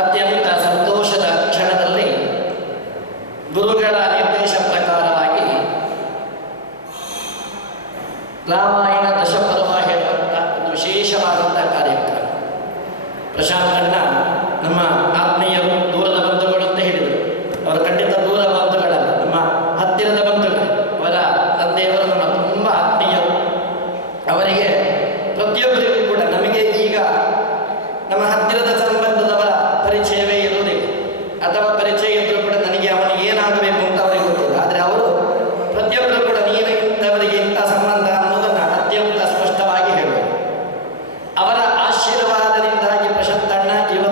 ಅತ್ಯಂತ ಸಂತೋಷದ ಕ್ಷಣದಲ್ಲಿ ಗುರುಗಳ ನಿರ್ದೇಶ ಪ್ರಕಾರವಾಗಿ ರಾಮಾಯಣ ದಶಪರ್ವ ಹೇಳುವಂಥ ಒಂದು ವಿಶೇಷವಾದಂಥ ಕಾರ್ಯಕ್ರಮ. ಪ್ರಶಾಂತಣ್ಣ ನಮ್ಮ ಆತ್ಮೀಯರು, ದೂರದ ಬಂಧುಗಳು ಅಂತ ಹೇಳಿದರು. ಅವರು ಖಂಡಿತ ದೂರ ಬಂಧುಗಳಲ್ಲ, ನಮ್ಮ ಹತ್ತಿರದ ಬಂಧುಗಳು. ಅವರ ತಂದೆಯವರು ನಮ್ಮ ತುಂಬ ಆತ್ಮೀಯರು. ಅವರಿಗೆ ಪ್ರತಿಯೊಬ್ಬರಿಗೂ ಕೂಡ ನಮಗೆ ಈಗ ನಮ್ಮ ಹತ್ತಿರದ ಸಂಬಂಧದವರ ಪರಿಚಯವೇ ಇರುವುದಿಲ್ಲ, ಅಥವಾ ಪರಿಚಯ ಇದ್ದರೂ ಕೂಡ ನನಗೆ ಅವನು ಏನಾಗಬೇಕು ಅಂತ ಅವರಿಗೆ ಗೊತ್ತಿಲ್ಲ. ಆದರೆ ಅವರು ಪ್ರತಿಯೊಬ್ಬರು ಕೂಡ ನೀನು ಇಂಥವರಿಗೆ ಇಂಥ ಸಂಬಂಧ ಅನ್ನೋದನ್ನು ಅತ್ಯಂತ ಸ್ಪಷ್ಟವಾಗಿ ಹೇಳುವರು. ಅವರ ಆಶೀರ್ವಾದದಿಂದಾಗಿ ಪ್ರಶಾಂತಣ್ಣ ಇವತ್ತು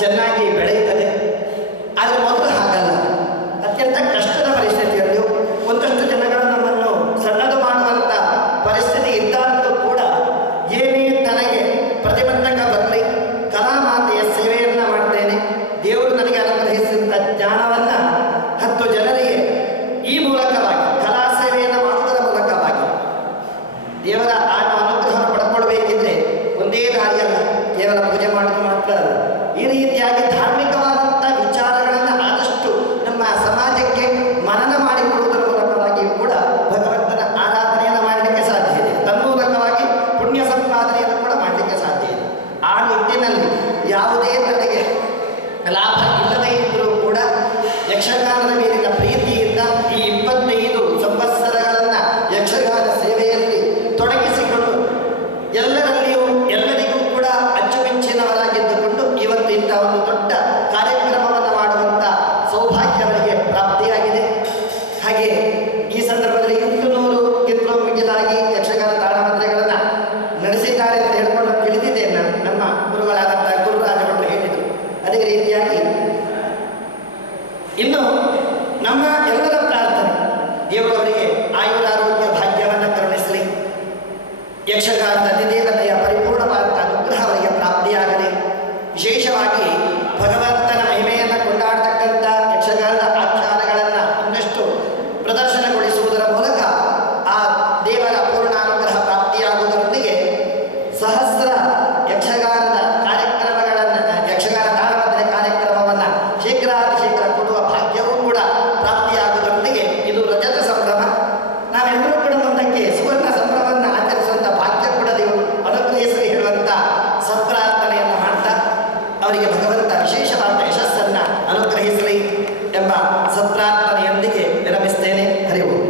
ಚೆನ್ನಾಗಿ ಬೆಳೆಯುತ್ತದೆ. ಆದರೆ ಮೊದಲು ಹಾಗಲ್ಲ. ಅತ್ಯಂತ ಕಷ್ಟದ ಪರಿಸ್ಥಿತಿಯಲ್ಲಿಯೂ ಒಂದಷ್ಟು ಜನಗಳು ನಮ್ಮನ್ನು ಸಣ್ಣದು ಮಾಡುವಂಥ ಪರಿಸ್ಥಿತಿ ಇದ್ದಾಗಲೂ ಕೂಡ ಏನೇ ತನಗೆ ಪ್ರತಿಬಂಧಕ ಬರಲಿ, ಕಲಾಮಾತೆಯ ಸೇವೆಯನ್ನು ಮಾಡ್ತೇನೆ, ದೇವರು ನನಗೆ ಅನುಗ್ರಹಿಸಿದ ಜ್ಞಾನವನ್ನು 10 ಜನರಿಗೆ ಈ ಮೂಲಕವಾಗಿ ಕಲಾ ಸೇವೆಯನ್ನು ಮಾಡುವುದರ ಮೂಲಕವಾಗಿ ದೇವರ ಅನುಗ್ರಹವನ್ನು ಪಡ್ಕೊಳ್ಬೇಕಿದ್ರೆ ಒಂದೇ ದಾರಿಯಲ್ಲ, ಕೇವಲ ಪೂಜೆ ಮಾಡೋದು ಮಾತ್ರ ಅಲ್ಲ. ಈ ರೀತಿಯಾಗಿ ಧಾರ್ಮಿಕವಾದಂಥ ವಿಚಾರಗಳನ್ನು ಆದಷ್ಟು ನಮ್ಮ ಸಮಾಜಕ್ಕೆ ಮನನ ಮಾಡಿಕೊಡುವುದರ ಮೂಲಕವಾಗಿಯೂ ಕೂಡ ಭಗವಂತನ ಆರಾಧನೆಯನ್ನು ಮಾಡಲಿಕ್ಕೆ ಸಾಧ್ಯ ಇದೆ. ತನ್ಮೂಲಕವಾಗಿ ಪುಣ್ಯ ಸಂಪಾದನೆಯನ್ನು ಕೂಡ ಮಾಡಲಿಕ್ಕೆ ಸಾಧ್ಯ ಇದೆ. ಆ ನಿಟ್ಟಿನಲ್ಲಿ ಯಾವುದೇ ತನಗೆ ಲಾಭ ಇಲ್ಲದೇ ಇದ್ದರೂ ಕೂಡ ಯಕ್ಷಗಾನದ ಮೇಲಿನ ಪ್ರೀತಿಯಿಂದ ಈ 25 ಸಂವತ್ಸರಗಳನ್ನು ಯಕ್ಷಗಾನ ಸೇವೆಯಲ್ಲಿ ತೊಡಗಿಸಿಕೊಂಡು ಎಲ್ಲರಲ್ಲಿಯೂ ಎಲ್ಲರಿಗೂ ಕೂಡ ಅಚ್ಚುಮೆಚ್ಚಿನವರಾಗಿದ್ದುಕೊಂಡು ಇವತ್ತು ಇಂಥ ಒಂದು ದೊಡ್ಡ ಕಾರ್ಯಕ್ರಮವನ್ನು ಮಾಡುವಂಥ ಸೌಭಾಗ್ಯ ಅವರಿಗೆ ಪ್ರಾಪ್ತಿಯಾಗಿದೆ. ಹಾಗೆ ಈ ಸಂದರ್ಭದಲ್ಲಿ 800 ಮಿಗಿಲಾಗಿ ಯಕ್ಷಗಾನ ತಾಳಮಂತ್ರಗಳನ್ನು ನಡೆಸಿದ್ದಾರೆ ಅಂತ ಹೇಳ್ಕೊಂಡು ತಿಳಿದಿದೆ. ನಮ್ಮ ಗುರುಗಳಾದಂಥ ಗುರುರಾಜ ಭಟ್ರು ಹೇಳಿದರು. ಅದೇ ರೀತಿಯಾಗಿ ಇನ್ನು ನಮ್ಮ ಎಲ್ಲರ ಪ್ರಾರ್ಥನೆ, ದೇವರವರಿಗೆ ಆಯುರಾರೋಗ್ಯ ಭಾಗ್ಯವನ್ನು ಕರುಣಿಸಲಿ, ಯಕ್ಷಗಾನದ ಅಧಿದೇವತೆಯ ಪರಿಪೂರ್ಣವಾದ ಅನುಗ್ರಹ ಅವರಿಗೆ ಪ್ರಾಪ್ತಿಯಾಗಲಿ. ವಿಶೇಷವಾಗಿ ಭಗವಂತನ ಮಹಿಮೆಯನ್ನು ಕೊಂಡಾಡತಕ್ಕಂಥ ಯಕ್ಷಗಾನದ ಆಖ್ಯಾನಗಳನ್ನು ಇನ್ನಷ್ಟು ಪ್ರದರ್ಶನಗೊಳಿಸುವುದರ ಮೂಲಕ ಆ ದೇವರ ಪೂರ್ಣಾನುಗ್ರಹ ಪ್ರಾಪ್ತಿಯಾಗುವುದರೊಂದಿಗೆ ಸಹಸ್ರ ಯಕ್ಷಗಾನದ ಕಾರ್ಯಕ್ರಮಗಳನ್ನು, ಯಕ್ಷಗಾನ ತಾಳಮಂತ್ರ ಕಾರ್ಯಕ್ರಮವನ್ನು ಶೀಘ್ರಾತಿ ಶೀಘ್ರ ಕೊಡುವ ಭಾಗ್ಯವೂ ಕೂಡ ಪ್ರಾಪ್ತಿಯಾಗುವುದರೊಂದಿಗೆ ಇದು ರಜತ ಸಂಭ್ರಮ. ನಾವೆಲ್ಲರೂ ಕೂಡ ಮುಂದಕ್ಕೆ ಸುವರ್ಣ ಸಂಭ್ರಮವನ್ನು ಆಚರಿಸುವಂಥ ಭಾಗ್ಯ ಕೂಡ ದೇವರು ಅನುಗ್ರಹಿಸಲಿ ಹೇಳುವಂಥ ಸತ್ಪ್ರಾರ್ಥನೆಯನ್ನು ಮಾಡ್ತಾ ಅವರಿಗೆ ಭಗವಂತ ವಿಶೇಷವಾದ ಯಶಸ್ಸನ್ನು ಅನುಗ್ರಹಿಸಲಿ ಎಂಬ ಸತ್ಪ್ರಾರ್ಥನೆಯೊಂದಿಗೆ ವಿರಮಿಸ್ತೇನೆ. ಹರಿ ಓಂ.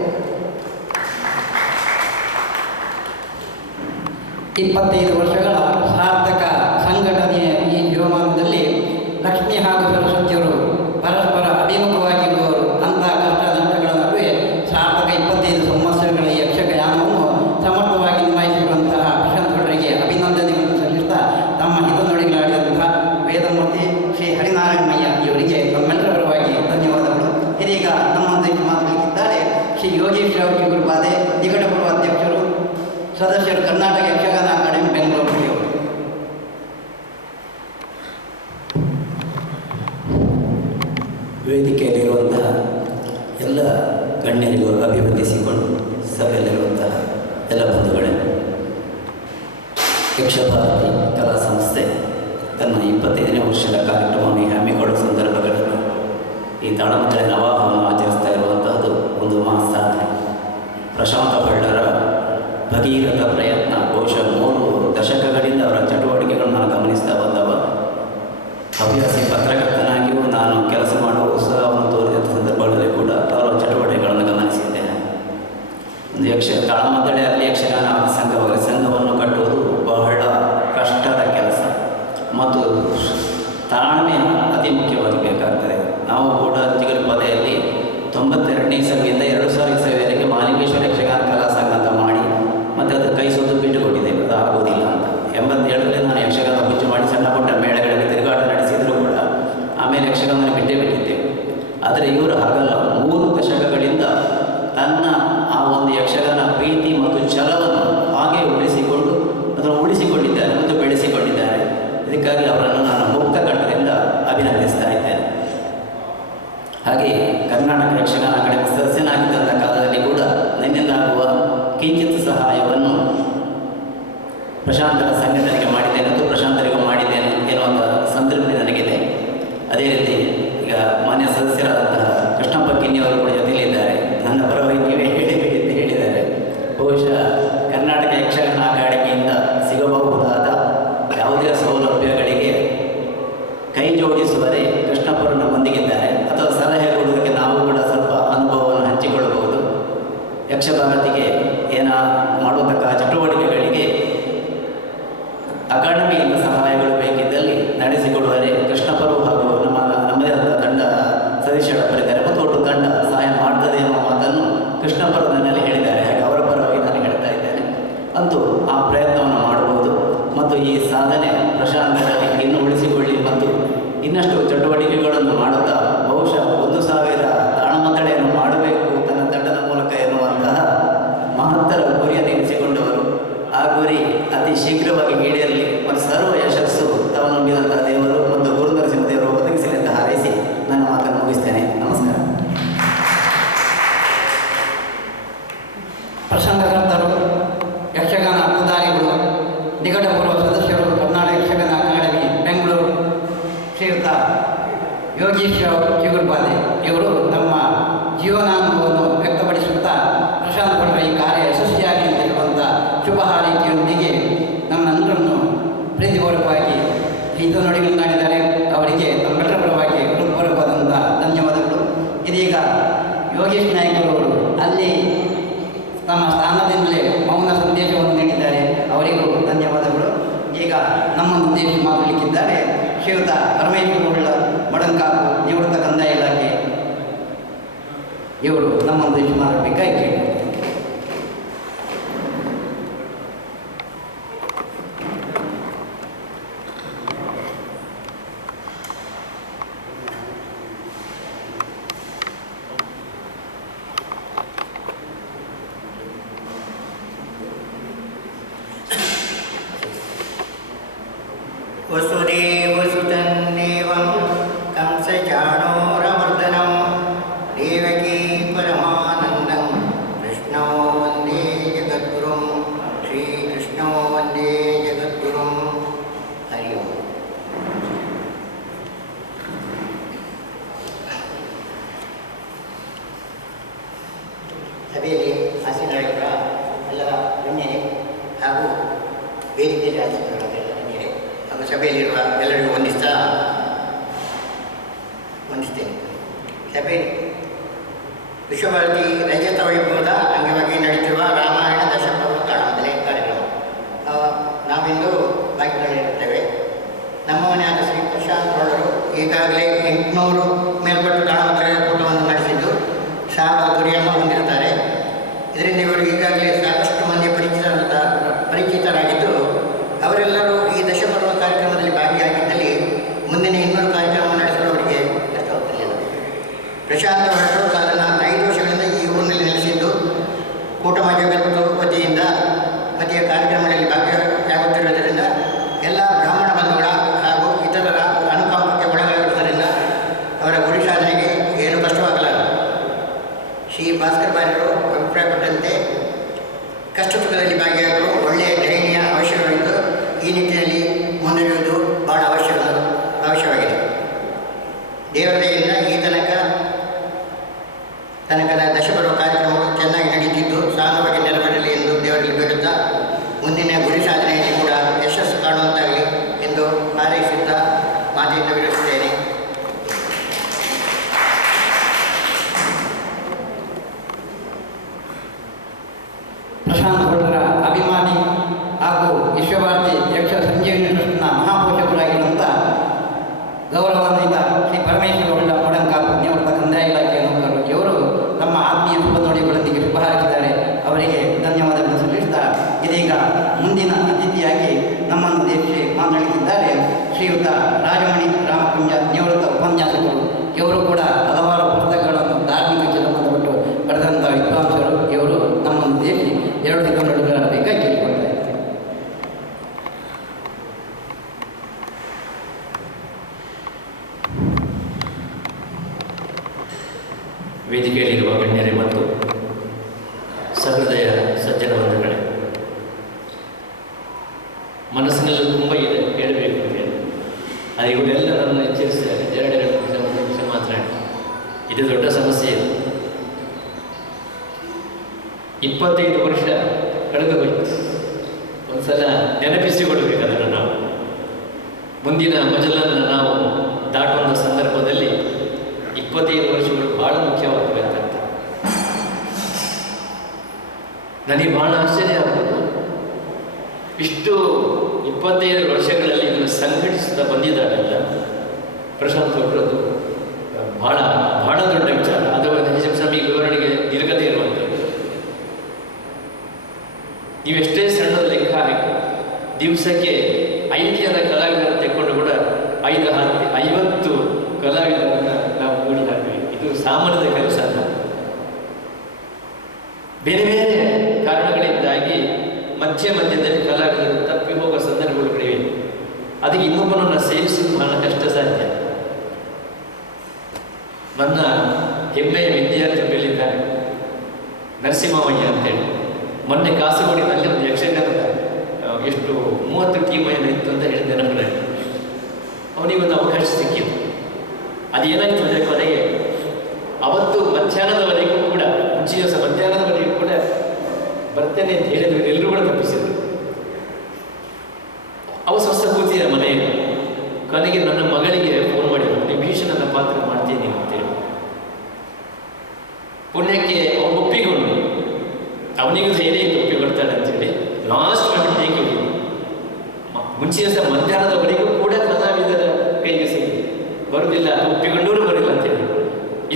25 ವರ್ಷಗಳ ಸಾರ್ಥಕ ಸಂಘಟನೆಯ ಈ ಜೀವಮಾನದಲ್ಲಿ ಲಕ್ಷ್ಮಿ ಹಾಗೂ ಸರಸ್ವತಿಯರು ಪರಸ್ಪರ ಅಭಿಮುಖವಾಗಿರುವವರು. ಅಂತಹ ಕಷ್ಟ ನಷ್ಟಗಳ ನಡುವೆ ಸಾರ್ಥಕ 25 ಸಂವತ್ಸರಗಳ ಈ ಯಕ್ಷಗಾನವನ್ನು ಸಮರ್ಥವಾಗಿ ನಿಭಾಯಿಸಿರುವಂತಹ ಪ್ರಶಾಂತರಿಗೆ ಅಭಿನಂದನೆಗಳನ್ನು ಸಲ್ಲಿಸುತ್ತಾ ತಮ್ಮ ಹಿತನುಡಿಗಳಾಡಿದಂತಹ ವೇದಮೂರ್ತಿ ಶ್ರೀ ಹರಿನಾರಾಯಣಯ್ಯ ಇವರಿಗೆ ನಮ್ಮೆಲ್ಲರ ಪರವಾಗಿ ಧನ್ಯವಾದಗಳು. ಇದೀಗ ನಮ್ಮೊಂದಿಗೆ ಮಾತನಾಡಲಿದ್ದಾರೆ ಶ್ರೀ ಯೋಗೇಶ್ ರಾವ್ ಗುರುಪಾದೆ, ನಿಕಟಪೂರ್ವ ಅಧ್ಯಕ್ಷರು, ಸದಸ್ಯರು, ಕರ್ನಾಟಕ ಯಕ್ಷಗಾನ ಅಕಾಡೆಮಿ ಬೆಂಗಳೂರು. ವೇದಿಕೆಯಲ್ಲಿರುವಂತಹ ಎಲ್ಲ ಗಣ್ಯರಿಗೂ ಅಭಿವಂದಿಸಿಕೊಂಡು ಸಭೆಯಲ್ಲಿರುವಂತಹ ಎಲ್ಲ ಬಂಧುಗಳೇ, ಯಕ್ಷಭಾರತಿ ಕಲಾ ಸಂಸ್ಥೆ ತನ್ನ 25ನೇ ವರ್ಷದ ಕಾರ್ಯಕ್ರಮವನ್ನು ಹಮ್ಮಿಕೊಳ್ಳುವ ಸಂದರ್ಭಗಳನ್ನು ಈ ತಾಳಮಂತ್ರ ನವಾಹವನ್ನು ಆಚರಿಸ್ತಾ ಇರುವಂತಹದ್ದು ಒಂದು ಮಹಾಸಾಧನೆ. ಪ್ರಶಾಂತ ಬಳ್ಳರ ಭಗೀರಥ ಪ್ರಯತ್ನ ಬಹುಶಃ 3 ದಶಕಗಳಿಂದ ಅವರ ಚಟುವಟಿಕೆಗಳನ್ನು ನಾನು ಗಮನಿಸ್ತಾ ಬಂದವ. ಹವ್ಯಾಸಿ ಪತ್ರಕರ್ತನಾಗಿಯೂ ನಾನು ಕೆಲಸ ಮಾಡುವ ಉತ್ಸಾಹವನ್ನು ತೋರಿದ ಸಂದರ್ಭಗಳಲ್ಲಿ ಕೂಡ ಅವರ ಚಟುವಟಿಕೆಗಳನ್ನು ಗಮನಿಸಿದ್ದೇನೆ. ಒಂದು ತಾಳಮದ್ದಳೆಯಲ್ಲಿ ಯಕ್ಷಗಾನ ಸಂಘವನ್ನು ಕಟ್ಟುವುದು ಬಹಳ ಕಷ್ಟದ ಕೆಲಸ ಮತ್ತು ತಾಳ್ಮೆ ಅತಿ ಮುಖ್ಯವಾಗಿ ಬೇಕಾಗ್ತದೆ. ನಾವು ಕೂಡ ಜಿಗರಿಪದೆಯಲ್ಲಿ 92ನೇ ಇಸವಿಯಿಂದ 2000 ಇಸವಿಯವರೆಗೆ ಮಾಲಿಂಗೇಶ್ವರ ಯಕ್ಷಗಾನ ಕಲಾ ಸಂಘ ಅಂತ ಮಾಡಿ ಮತ್ತು ಅದು ಕೈ ಸೋತು ಬಿಟ್ಟುಕೊಟ್ಟಿದೆ. ಅದು ಆಗೋದಿಲ್ಲ ಅಂತ 87ರಲ್ಲಿ ನಾನು ಯಕ್ಷಗಾನ ಪೂಜೆ ಮಾಡಿ ಸಣ್ಣ ಪುಟ್ಟ ಮೇಳಗಳಲ್ಲಿ ತಿರುಗಾಟ ನಡೆಸಿದರೂ ಕೂಡ ಆಮೇಲೆ ಯಕ್ಷಗಾನ ಬಿಟ್ಟಿದ್ದೆ. ಆದರೆ ಇವರು ಹಾಗಲ್ಲ, 3 ದಶಕಗಳಿಂದ ತನ್ನ ಆ ಒಂದು ಯಕ್ಷಗಾನ ಪ್ರೀತಿ ಮತ್ತು ಛಲವನ್ನು ಹಾಗೆ ಅದನ್ನು ಉಳಿಸಿಕೊಂಡಿದ್ದಾರೆ ಮತ್ತು ಬೆಳೆಸಿಕೊಂಡಿದ್ದಾರೆ. ಇದಕ್ಕಾಗಿ ಅವರನ್ನು ನಾನು ಮುಕ್ತ ಕಂಠದಿಂದ ಅಭಿನಂದಿಸ್ತಾ ಇದ್ದೇನೆ. ಹಾಗೆಯೇ ಕರ್ನಾಟಕ ಯಕ್ಷಗಾನ ಅಕಾಡೆಮಿ ಸದಸ್ಯನಾಗಿದ್ದಂಥ ಕಾಲದಲ್ಲಿ ಕೂಡ ನನ್ನಿಂದಾಗುವ ಕಿಂಚಿತ್ ಸಹಾಯವನ್ನು ಪ್ರಶಾಂತರ ಸಂಘಟನೆಗೆ ಮಾಡಿದ್ದೇನೆ ಮತ್ತು ಪ್ರಶಾಂತರಿಗೂ ಮಾಡಿದ್ದೇನೆ ಎನ್ನುವಂಥ ಸಂತೃಪ್ತಿ ನನಗಿದೆ. ಅದೇ ರೀತಿ ಈಗ ಮಾನ್ಯ ಸದಸ್ಯರಾದಂತಹ ಕೃಷ್ಣಪ್ಪ ಕಿನ್ನಿಯವರು ಕೂಡ ಜೊತೆಯಲ್ಲಿದ್ದಾರೆ. ನನ್ನ ಪರವಾಗಿ ನೀವೇ ಹೇಳಿಬಿಡಿ ಅಂತ ಹೇಳಿದ್ದಾರೆ. ಬಹುಶಃ ಕರ್ನಾಟಕ ಯಕ್ಷಗಾನ ಅಕಾಡೆಮಿಯಿಂದ ಸಿಗಬಹುದಾದ ಯಾವುದೇ ಸೌಲಭ್ಯಗಳಿಗೆ ಕೈ ಜೋಡಿಸುವರೆ ಕೃಷ್ಣಪ್ಪರು ನಮ್ಮೊಂದಿಗಿದ್ದಾರೆ. ಅಥವಾ ಸಲಹೆ ಕೊಡುವುದಕ್ಕೆ ನಾವು ಕೂಡ ಸ್ವಲ್ಪ ಅನುಭವವನ್ನು ಹಂಚಿಕೊಳ್ಳಬಹುದು. ಯಕ್ಷಭಾರತಿಗೆ ಮಾಡುವಂತಹ ಚಟುವಟಿಕೆಗಳಿಗೆ ಅಕಾಡೆಮಿಯಿಂದ ಸಹಾಯಗಳು ಬೇಕಿದ್ದಲ್ಲಿ ನಡೆಸಿಕೊಡುವರೆ ಕೃಷ್ಣಪ್ಪರು ಹಾಗೂ ನಮ್ಮದೇ ಆದ ತಂಡ ಸದಸ್ಯರಿದ್ದಾರೆ ಮತ್ತು ಒಟ್ಟು ತಂಡ ಸಹಾಯ ಮಾಡ್ತದೆ ಎನ್ನುವ ಮಾತನ್ನು ಕೃಷ್ಣಪ್ಪರು ನನ್ನಲ್ಲಿ ಹೇಳಿದ್ದಾರೆ. ಹಾಗೆ ಅವರ ಪರವಾಗಿ ನಾನು ಹೇಳ್ತಾ ಇದ್ದೇನೆ. ಅಂತೂ ಆ ಪ್ರಯತ್ನವನ್ನು ಮಾಡಬಹುದು ಮತ್ತು ಈ ಸಾಧನೆ ಪ್ರಶಾಂತರಲ್ಲಿ ಇನ್ನೂ ಉಳಿಸಿಕೊಳ್ಳಿ ಮತ್ತು ಶ್ರೀಯುತ ಯೋಗೀಶ್ ಚಿಗುರ್ಪಾದೆ ಇವರು ನಮ್ಮ ಜೀವನಾನುಭವವನ್ನು ವ್ಯಕ್ತಪಡಿಸುತ್ತಾ ಪ್ರಶಾಂತ್ ಭಟ್ರ ಈ ಕಾರ್ಯ ಯಶಸ್ವಿಯಾಗಿ ಅಂತೇಳುವಂಥ ಶುಭ ಹಾರೈಕೆಯೊಂದಿಗೆ ನಮ್ಮೆಲ್ಲರನ್ನು ಪ್ರೀತಿಪೂರ್ವಕವಾಗಿ ಹಿತ ನುಡಿಗಳನ್ನಾಡಿದ್ದಾರೆ. ಅವರಿಗೆ ನಮ್ಮೆಲ್ಲರ ಪರವಾಗಿ ಹೃತ್ಪೂರ್ವಕವಾದಂಥ ಧನ್ಯವಾದಗಳು. ಇದೀಗ ಯೋಗೇಶ್ ನಾಯ್ಕರವರು ಅಲ್ಲಿ ತಮ್ಮ ಸ್ಥಾನದಿಂದಲೇ ಮೌನ ಸಂದೇಶವನ್ನು ನೀಡಿದ್ದಾರೆ. ಅವರಿಗೂ ಧನ್ಯವಾದಗಳು. ಈಗ ನಮ್ಮನ್ನು ಉದ್ದೇಶಿಸಿ ಮಾತನಾಡಲಿಕ್ಕಿದ್ದಾರೆ ಶ್ರೀಯುತ ಪರಮೇಶ್ವರ ಮಡಂಕಾಪು ನಿವೃತ್ತ ಕಂದಾಯ ಇಲಾಖೆ ಇವರು ನಮ್ಮನ್ನು ಉದ್ದೇಶಿಸಿ ಮಾತಾಡಬೇಕಾಗಿ वसुदेवसुतं देवं कंसचाणूरमर्दनं देवकी परमानन्दं कृष्णो वन्दे जगद्गुरुं श्रीकृष्णो वन्दे जगद्गुरुं हरि ओम्. ಸಭೆಯಲ್ಲಿ ಆಸೀನರಾಗಿರುವ ಎಲ್ಲರ ಗಣ್ಯರೇ ಹಾಗೂ ವೇದಿಕೆಯಲ್ಲಿ ಆಸೀನರಾದ ಎಲ್ಲ ಗಣ್ಯರೇ ಹಾಗೂ ಸಭೆಯಲ್ಲಿರುವ ಎಲ್ಲರಿಗೂ ವಂದಿಸ್ತೇನೆ. ಸಭೆ ವಿಶ್ವಭಾರತಿ ರಜತ ವೈಭವದ ಅಂಗವಾಗಿ ನಡೆಯುತ್ತಿರುವ ರಾಮಾಯಣ ದಶಪರ್ವ ತಾಳಮದ್ದಲೆ ಕಾರ್ಯಕ್ರಮ ನಾವಿಂದು ಭಾಗಿಯಾಗಿರುತ್ತೇವೆ. ನಮ್ಮ ಮನೆಯಾದ ಶ್ರೀ ಪ್ರಶಾಂತ್ ಹೊಳ್ಳರು ಈಗಾಗಲೇ 800 ಮೇಲ್ಪಟ್ಟು ತಾಳಮದ್ದಲೆ ಕೂಟವನ್ನು ನಡೆಸಿದ್ದು ಸಾಲ ಗುರಿಯನ್ನು ಹೊಂದಿರುತ್ತಾರೆ. ಇದರಿಂದ ಇವರು ಈಗಾಗಲೇ ಸಾಕಷ್ಟು ಮಂದಿ ಪರಿಚಿತರಾಗಿದ್ದು ಅವರೆಲ್ಲರೂ ಈ ದಶಪರ್ವ ಕಾರ್ಯಕ್ರಮದಲ್ಲಿ ಭಾಗಿಯಾಗಿದ್ದಲ್ಲಿ ಮುಂದಿನ 200 ಕಾರ್ಯಕ್ರಮ ನಡೆಸಲು ಅವರಿಗೆ ಕಷ್ಟವಾಗುತ್ತಿರಲಿಲ್ಲ. ಪ್ರಶಾಂತ್ ಹೊರಟರು ಸಾಧನ 5 ವರ್ಷಗಳಿಂದ ಈ ಊರಿನಲ್ಲಿ ನೆಲೆಸಿದ್ದು ಕೂಟಮ ಜಗತ್ತು ವತಿಯ ಕಾರ್ಯಕ್ರಮಗಳಲ್ಲಿ ಭಾಗಿಯಾಗುತ್ತಿರುವುದರಿಂದ ಎಲ್ಲ ಬ್ರಾಹ್ಮಣ ಬಂಧುಗಳ ಹಾಗೂ ಇತರರ ಅನುಕಂಪಕ್ಕೆ ಒಳಗಾಗಿರುವುದರಿಂದ ಅವರ ಗುರಿ ಸಾಧನೆಗೆ ಏನು ಕಷ್ಟವಾಗಲಾರದು. ಶ್ರೀ ಭಾಸ್ಕರ್ ಬಾರ್ಯರು ಅಭಿಪ್ರಾಯಪಟ್ಟಂತೆ ಕಷ್ಟ ಸುಖದಲ್ಲಿ ಭಾಗಿಯಾಗಲು ಒಳ್ಳೆಯ ಗೃಹಿಣಿಯ ಅವಶ್ಯಕವಿದ್ದು ಈ ನಿಟ್ಟಿನಲ್ಲಿ ಮುಂದುವರಿಯುವುದು ಬಹಳ ಅವಶ್ಯವಾಗಿದೆ. ದೇವರ ದಯೆಯಿಂದ ಈ ತನಕದ ದಶಪರ್ವ ಕಾರ್ಯಕ್ರಮಗಳು ಚೆನ್ನಾಗಿ ನಡೀತಿದ್ದು ಸಾಂಗವಾಗಿ ನೆರವೇರಲಿ ಎಂದು ದೇವರಲ್ಲಿ ಬೇಡುತ್ತಾ ಮುಂದಿನ ಗುರಿ ಸಾಧನೆಯಲ್ಲಿ ಕೂಡ ಯಶಸ್ಸು ಕಾಣುವಂತಾಗಲಿ ಎಂದು ಹಾರೈಸುತ್ತಾ ಮಾತಿನಿಂದ ವಿರಮಿಸುತ್ತೇನೆ. ಪ್ರಶಾಂತ್ ಭಟ್ರ ಅಭಿಮಾನಿ ಹಾಗೂ ವಿಶ್ವಭಾರತಿ ಯಕ್ಷ ಸಂಜೀವಿನಿ ಟ್ರಸ್ಟ್ನ ಮಹಾಪೋಷಕರಾಗಿರುವಂಥ ಗೌರವಾನ್ವಿತ ಶ್ರೀ ಪರಮೇಶ್ವರ ಹೊಳ್ಳ ಮಡಂಕಾಪು ನಿವೃತ್ತ ಕಂದಾಯ ಇಲಾಖೆ ನೌಕರರು ಇವರು ನಮ್ಮ ಆತ್ಮೀಯ ಶುಭ ನುಡಿಗಳೊಂದಿಗೆ ಶುಭ ಹಾರೈಸಿದ್ದಾರೆ. ಅವರಿಗೆ ಧನ್ಯವಾದಗಳನ್ನು ಸಲ್ಲಿಸುತ್ತಾ ಇದೀಗ ಮುಂದಿನ ಅತಿಥಿಯಾಗಿ ನಮ್ಮನ್ನು ಉದ್ದೇಶಿಸಿ ಮಾತನಾಡುತ್ತಿದ್ದಾರೆ ಶ್ರೀಯುತ ರಾಜಮಣಿ ರಾಮಕುಂಜ ನಿವೃತ್ತ ಉಪನ್ಯಾಸಕರು. ಇವರು ಕೂಡ ಹಲವಾರು ಪುಸ್ತಕಗಳನ್ನು ಧಾರ್ಮಿಕಕ್ಕೆ ಸಂಬಂಧಪಟ್ಟು ಬರೆದಂಥ ವಿದ್ವಾಂಸರು. ಇವರು ನಮ್ಮನ್ನು ಉದ್ದೇಶಿಸಿ 2 ನಿಮಿಷಗಳಾಗಬೇಕಾಗಿ ಕೇಳಿಕೊಳ್ತಾರೆ. ವೇದಿಕೆಯಲ್ಲಿರುವ ಗಣ್ಯರೇ ಮತ್ತು ಸಹೃದಯ ಸಜ್ಜನ ಬಂಧುಗಳೇ, ಮನಸ್ಸಿನಲ್ಲಿ ತುಂಬ ಇದೆ ಹೇಳಬೇಕು ಅಂತ ಹೇಳಿ. ಅದು ಇವರೆಲ್ಲ ನನ್ನ ಎಚ್ಚರಿಸಿದ್ದಾರೆ. 2 ನಿಮಿಷ ಮಾತನಾಡಿ. ಇದು ದೊಡ್ಡ ಸಮಸ್ಯೆ ಇದೆ. 25 ವರ್ಷ ಕಳೆದು ಹೋಯಿತು. ಒಂದ್ಸಲ ನೆನಪಿಸಿಕೊಳ್ಬೇಕದನ್ನು ನಾವು ಮುಂದಿನ ಮಜಲನ್ನು ನಾವು ದಾಟುವಂಥ ಸಂದರ್ಭದಲ್ಲಿ 25 ವರ್ಷಗಳು ಭಾಳ ಮುಖ್ಯವಾಗ್ತವೆ ಅಂತ. ನನಗೆ ಭಾಳ ಆಶ್ಚರ್ಯ ಆಗ್ಬೋದು. ಇಷ್ಟು 25 ವರ್ಷಗಳಲ್ಲಿ ಇದನ್ನು ಸಂಘಟಿಸುತ್ತಾ ಬಂದಿದ್ದಾರಲ್ಲ ಪ್ರಶಾಂತ್ ಹೊರಟದ್ದು ಭಾಳ ಭಾಳ ದೊಡ್ಡ ವಿಚಾರ. ಅದು ಸ್ವಾಮಿ ವಿವರಣೆಗೆ ದೀರ್ಘತೆ ಇರುವಂಥದ್ದು. ನೀವೆಷ್ಟೇ ಸಣ್ಣ ಲೆಕ್ಕ ಹಾಕಿ ದಿವಸಕ್ಕೆ 5 ಜನ ಕಲಾವಿದರನ್ನು ತೆಕ್ಕೊಂಡು ಕೂಡ 50 ಕಲಾವಿದರನ್ನು ನಾವು ಕೂಡಿ ಹಾಕ್ತೀವಿ. ಇದು ಸಾಮಾನ್ಯದ ಕೆಲಸ ಅಲ್ಲ. ಬೇರೆ ಬೇರೆ ಕಾರಣಗಳಿಂದಾಗಿ ಮಧ್ಯದಲ್ಲಿ ಕಲಾವಿದರು ತಪ್ಪಿ ಹೋಗುವ ಸಂದರ್ಭಗಳಿವೆ. ಅದಕ್ಕೆ ಇನ್ನೊಬ್ಬನನ್ನು ಸೇರಿಸುವುದು ಬಹಳ ಕಷ್ಟ ಸಾಧ್ಯ. ನನ್ನ ಹೆಮ್ಮೆಯ ವಿದ್ಯಾರ್ಥಿ ಬೆಲ್ಲಿದ್ದಾರೆ ನರಸಿಂಹಯ್ಯ ಅಂತೇಳಿ. ಮೊನ್ನೆ ಕಾಸರಗೋಡಿನಲ್ಲಿ ಒಂದು ಯಕ್ಷಗಾನದ ಎಷ್ಟು 30 ಟೀಮ್ ಏನಿತ್ತು ಅಂತ ಹೇಳಿ ನೆನಪಿನಲ್ಲಿ ಅವನಿಗೊಂದು ಅವಕಾಶ ಸಿಕ್ಕಿಲ್ಲ. ಅದೇನಾಯ್ತು ಅಂದರೆ ಕೊನೆಗೆ ಅವತ್ತು ಮಧ್ಯಾಹ್ನದವರೆಗೂ ಕೂಡ ಮುಂಚಿನ ದಿವಸ ಮಧ್ಯಾಹ್ನದವರೆಗೂ ಕೂಡ ಬರ್ತೇನೆ ಅಂತ ಹೇಳಿದ್ರು, ಎಲ್ಲರೂ ಕೂಡ ತಪ್ಪಿಸಿದ್ರು. ಅವ ಸ್ವಸ್ಥ ಕೂತಿರ ಮನೆಯಲ್ಲಿ. ಕೊನೆಗೆ ನನ್ನ ಮಗಳಿಗೆ ಫೋನ್ ಮಾಡಿದ್ರು, ವಿಭೀಷಣನ ಪಾತ್ರ ಮಾಡ್ತೀನಿ ಅಂತೇಳಿ. ಪುಣ್ಯಕ್ಕೆ ಅವನು ಒಪ್ಪಿಕೊಂಡು, ಅವನಿಗೂ ಧೈರ್ಯ ಇತ್ತು ಒಪ್ಪಿಕೊಳ್ತಾನೆ ಅಂತೇಳಿ ಲಾಸ್ಟ್ ಮಿನಿಟ್ ಕೇಳಿ ಮುಂಚಿನ ದಿವಸ ಮಧ್ಯಾಹ್ನದವರೆಗೂ ಕೂಡ ಕಲಾವಿದರ ಕೈಗೆ ಸಿಗಲಿ ಬರುವುದಿಲ್ಲ, ಒಪ್ಪಿಕೊಂಡವರು ಬರಲಿಲ್ಲ ಅಂತೇಳಿ.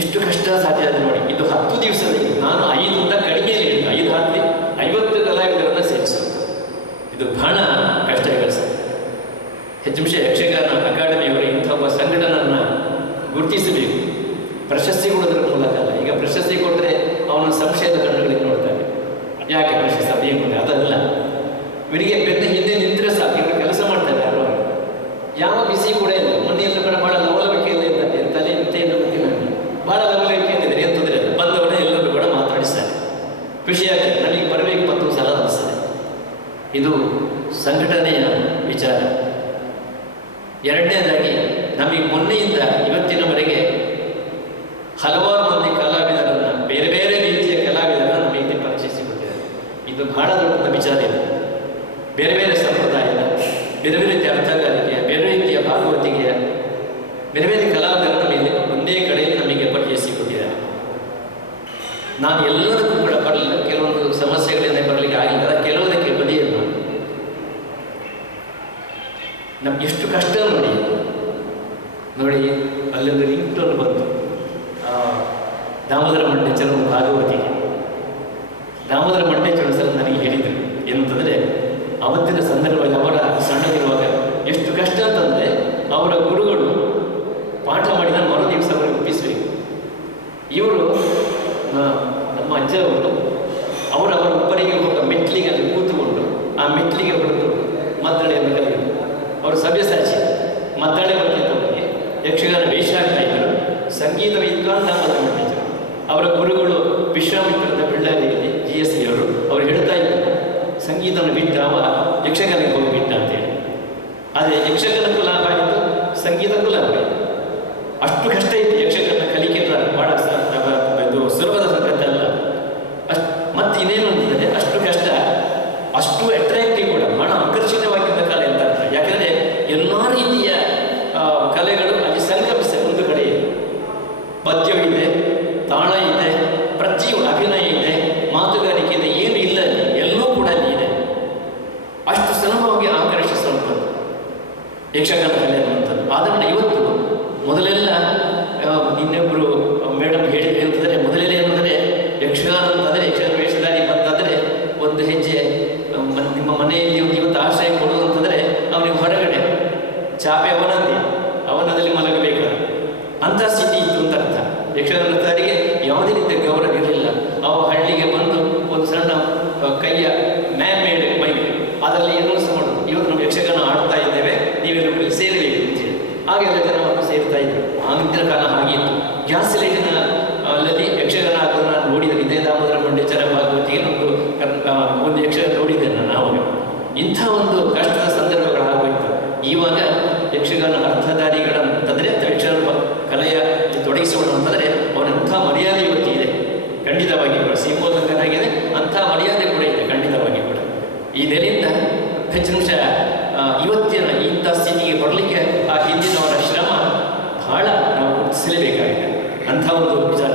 ಎಷ್ಟು ಕಷ್ಟ ಸಾಧ್ಯ ಆದ ನೋಡಿ. ಇದು 10 ದಿವಸದಲ್ಲಿ ನಾನು 5 ಅಂತ ಕಡಿಮೆ ಹೇಳಿದ್ದು, 5 ಹತ್ತಿ 50 ಕಲಾವಿದರನ್ನು ಸೇರಿಸೋದು ಇದು ಬಹಳ ಕಷ್ಟ ಕೆಲಸ. ಹೆಚ್ಚಿಂಶ ಯಕ್ಷಗಾನ ಅಕಾಡೆಮಿಯವರು ಇಂಥ ಒಬ್ಬ ಸಂಘಟನನ್ನು ಗುರುತಿಸಬೇಕು. ಪ್ರಶಸ್ತಿ ಕೊಡೋದ್ರ ಮೂಲಕ ಅಲ್ಲ. ಈಗ ಪ್ರಶಸ್ತಿ ಕೊಟ್ಟರೆ ಅವನು ಸಂಶಯದ ಕಣ್ಣುಗಳಿಗೆ ನೋಡ್ತಾನೆ, ಯಾಕೆ ಪ್ರಶಸ್ತಿ ಅದೇನು ಅದಲ್ಲ. ಇವರಿಗೆ ಬೆನ್ನ ಹಿಂದೆ ನಿಂತರೆ ಸಾಕು, ಇವರು ಕೆಲಸ ಮಾಡ್ತಾರೆ. ಯಾರು ಯಾವ ಬಿಸಿ ಕೂಡ ಇಲ್ಲ. ಮೊನ್ನೆಯಲ್ಲೂ ಕೂಡ ಭಾಳ ಲವಲವಿಕೆಯಲ್ಲಿ ಇದ್ದಾರೆ, ತಲೆ ನಿಂತೆಯನ್ನು ಗೊತ್ತಿಲ್ಲ, ಭಾಳ ಲವಲವಿಕೆ ಇದ್ದಾರೆ, ಏನು ತೊಂದರೆ ಇಲ್ಲ. ಬಂದವರೇ ಎಲ್ಲರೂ ಕೂಡ ಮಾತಾಡಿಸ್ತಾರೆ, ಖುಷಿಯಾಗ್ತದೆ. ನನಗೆ ಬರಬೇಕು ಮತ್ತೊಂದು ಸಲ ಅನಿಸ್ತದೆ. ಇದು ಸಂಘಟನೆಯ ವಿಚಾರ. ಎರಡನೇದಾಗಿ ನಮಗೆ ಮೊನ್ನೆಯಿಂದ ಇವತ್ತಿನವರೆಗೆ ಹಲವಾರು ಮಂದಿ ಕಲಾವಿದರನ್ನು, ಬೇರೆ ಬೇರೆ ರೀತಿಯ ಕಲಾವಿದರನ್ನು ನಮಗೆ ಇಲ್ಲಿ ಪರಿಚಯಿಸಿಕೊಟ್ಟಿದ್ದಾರೆ. ಇದು ಬಹಳ ದೊಡ್ಡ ವಿಚಾರ ಇದೆ. ಬೇರೆ ಬೇರೆ ಸಂಪ್ರದಾಯದ, ಬೇರೆ ಬೇರೆ ರೀತಿಯ ಅರ್ಥಗಾರಿಕೆಯ, ಬೇರೆ ರೀತಿಯ ಭಾಗವತಿಗೆಯ, ಬೇರೆ ಬೇರೆ ಕಲಾವಿದರನ್ನು ಮೇಲೆ ಒಂದೇ ಕಡೆಯಲ್ಲಿ ನಮಗೆ ಪರಿಚಯಿಸಿಕೊಟ್ಟಿದ್ದಾರೆ. ನಾನು ಎಲ್ಲದಕ್ಕೂ ಕೂಡ ಬರಲಿಲ್ಲ, ಕೆಲವೊಂದು ಸಮಸ್ಯೆಗಳಿಂದ ಬರಲಿಕ್ಕೆ ಆಗಿಲ್ಲ. ಕೆಲವುದಕ್ಕೆ ಬದಿಯನ್ನು ನಮ್ಗೆ ಎಷ್ಟು ಕಷ್ಟ ನೋಡಿ. ಅಲ್ಲೊಂದು ರಿಂಗ್ ಟೋನ್ ಬಂತು ದಾಮೋದರ ಮಂಟೇಶ್ವರ ಭಾಗವತಿಗೆ. ದಾಮೋದರ ಮಂಟೇಶ್ವರ ಸರ್ ನನಗೆ ಹೇಳಿದರು ಏನಂತಂದರೆ, ಅವತ್ತಿನ ಸಂದರ್ಭದಲ್ಲಿ ಅವರ ಸಣ್ಣದಿರುವಾಗ ಎಷ್ಟು ಕಷ್ಟ ಅಂತಂದರೆ, ಅವರ ಗುರುಗಳು ಪಾಠ ಮಾಡಿದ ಮರು ದಿವಸ ಅವರಿಗೆ ಒಪ್ಪಿಸಬೇಕು. ಇವರು ನಮ್ಮ ಅಜ್ಜವರು ಅವರ ಒಬ್ಬರಿಗೆ ಹೋಗ ಮೆಟ್ಲಿಗೆ ಅಲ್ಲಿ ಕೂತುಕೊಂಡು ಆ ಮೆಟ್ಲಿಗೆ ಹೊಡೆದು ಮದ್ದಳೆಯನ್ನು ಕಲಿಯೋದು. ಅವರು ಸಭ್ಯಸಾಚಿ ಮದ್ದಳೆ ಬರ್ತಿದ್ದವರಿಗೆ ಯಕ್ಷಗಾನ ವೇಷ ಆಗ್ತಾ ಇದ್ದರು. ಸಂಗೀತ ವಿದ್ವಾನ್ ದಾಮೋದರ ಮಂಟೇಶ್ವರ. ಅವರ ಗುರುಗಳು ವಿಶ್ವಾಮಿತ್ರದ ಬಳ್ಳಾರಿಯಲ್ಲಿ GSV ಅವರು. ಅವ್ರು ಹೇಳ್ತಾ ಇದ್ದರು, ಸಂಗೀತವನ್ನು ಬಿಟ್ಟ ಅವ ಯಕ್ಷಗಾನಕ್ಕೆ ಹೋಗಿಬಿಟ್ಟ ಅಂತೇಳಿ. ಆದರೆ ಯಕ್ಷಗಾನಕ್ಕೂ ಲಾಭ ಆಯಿತು, ಸಂಗೀತಕ್ಕೂ ಲಾಭ ಆಯಿತು. ಅಷ್ಟು ಕಷ್ಟ ಇತ್ತು ಯಕ್ಷಗಾನ ಕಲಿಕೆ. ಭಾಳ ಇದು ಸುಲಭದ ಸಂಗತಿ ಅಲ್ಲ. ಮತ್ತು ಇನ್ನೇನು ಅಂತಂದರೆ, ಅಷ್ಟು ಕಷ್ಟ, ಅಷ್ಟು ಅಟ್ರಾಕ್ಟಿವ್ ಕೂಡ, ಬಹಳ ಆಕರ್ಷಣೀಯವಾಗಿದ್ದ ಕಲೆ ಅಂತ ಅರ್ಥ. ಯಾಕೆಂದರೆ ಎಲ್ಲ ರೀತಿಯ ಕಲೆಗಳು ಅಲ್ಲಿ ಸಂಗಮಿಸ. ಒಂದು ಕಡೆ ಪದ್ಯವಿದೆ, ತಾಳ ಇದೆ, ಪ್ರತಿಯೊಂದು ಅಭಿನಯ ಇದೆ, ಮಾತುಗಾರಿಕೆ ಇದೆ, ಏನು ಇಲ್ಲ ಅಲ್ಲಿ, ಎಲ್ಲೂ ಕೂಡ ಅಲ್ಲಿ ಇದೆ. ಅಷ್ಟು ಸುಲಭವಾಗಿ ಆಕರ್ಷಿಸುವಂಥದ್ದು ಯಕ್ಷಗಾನ ಕಲೆ ಅನ್ನುವಂಥದ್ದು. ಆದ್ದರಿಂದ ಇವತ್ತು ಮೊದಲೆಲ್ಲ ಇನ್ನೊಬ್ಬರು ಮೇಡಮ್ ಹೇಳಿದ್ರು ಅಂತಂದರೆ, ಮೊದಲೆಲ್ಲ ಏನಂದರೆ ಯಕ್ಷಗಾನ ಅಂತಂದರೆ, ಯಕ್ಷಗಾನ ವೇಷಧಾರಿ ಬಂದಾದರೆ ಒಂದು ಹೆಜ್ಜೆ ನಿಮ್ಮ ಮನೆಯಲ್ಲಿ ಒಂದು ಇವತ್ತು ಆಶ್ರಯ ಕೊಡೋದು ಅಂತಂದರೆ ಅವನಿಗೆ ಹೊರಗಡೆ ಚಾಪೆ ಅವನದಲ್ಲಿ ಮಲಗಬೇಕು ಅಂಥ ಸ್ಥಿತಿ ಇತ್ತು ಅಂತ ಅರ್ಥ. ಯಕ್ಷಗಾನದಾರಿಗೆ ಯಾವುದೇ ರೀತಿಯ ಗೌರವ ಇರಲಿಲ್ಲ. ಅವು ಹಳ್ಳಿಗೆ ಬಂದು ಒಂದು ಸಣ್ಣ ಕೈಯ ಮ್ಯಾನ್-ಮೇಡ್ ಮೈಕ್ ಅದರಲ್ಲಿ ಏನೋ ಸಹ ಮಾಡೋದು, ಇವತ್ತು ನಾವು ಯಕ್ಷಗಾನ ಆಡ್ತಾ ಇದ್ದೇವೆ, ನೀವೆಲ್ಲರೂ ಸೇರಬೇಕು ಅಂತೇಳಿ. ಹಾಗೆಲ್ಲ ಜನ ಸೇರ್ತಾ ಇದ್ರು. ಆಗಿನ ಕಾಲ ಹಾಗಿತ್ತು. ಗ್ಯಾಸ್ ಲೈಟಿನ ಅಲ್ಲಲ್ಲಿ ಯಕ್ಷಗಾನ ಹಾಕೋದು ನಾನು ನೋಡಿದ್ದೇನೆ. ಇದೇ ದಾಮೋದರ ಮಂಟೇಶ್ವರ ಭಾಗವತಿಗೆ ಒಂದು ಯಕ್ಷಗಾನ ನೋಡಿದ್ದೇನೆ ನಾವು. ಇಂಥ ಒಂದು ಕಷ್ಟದ ಸಂದರ್ಭಗಳು ಆಗೋಯ್ತು. ಇವಾಗ ಯಕ್ಷಗಾನ ಅರ್ಥಧಾರಿಗಳಂತಂದರೆ, ಯಕ್ಷಗಾನ ಕಲೆಯ ತೊಡಗಿಸಿಕೊಂಡು ಅಂತಂದರೆ ಅವನಂಥ ಮರ್ಯಾದೆ ಇವತ್ತು ಇದೆ ಖಂಡಿತವಾಗಿ ಕೂಡ. ಸೀಮೋಲ್ಲಂಘನಾಗಿದೆ, ಅಂಥ ಮರ್ಯಾದೆ ಕೂಡ ಇದೆ ಖಂಡಿತವಾಗಿ ಕೂಡ. ಈ ನೆಲೆಯಿಂದ ಹೆಚ್ಚಿನ ನಿಮಿಷ ಇವತ್ತಿನ ಇಂಥ ಸ್ಥಿತಿಗೆ ಬರಲಿಕ್ಕೆ ಆ ಹಿಂದಿನವರ ಶ್ರಮ ಬಹಳ ನಾವು ಗುರುತಿಸಲೇಬೇಕಾಗಿದೆ. ಅಂಥ ಒಂದು ವಿಚಾರ.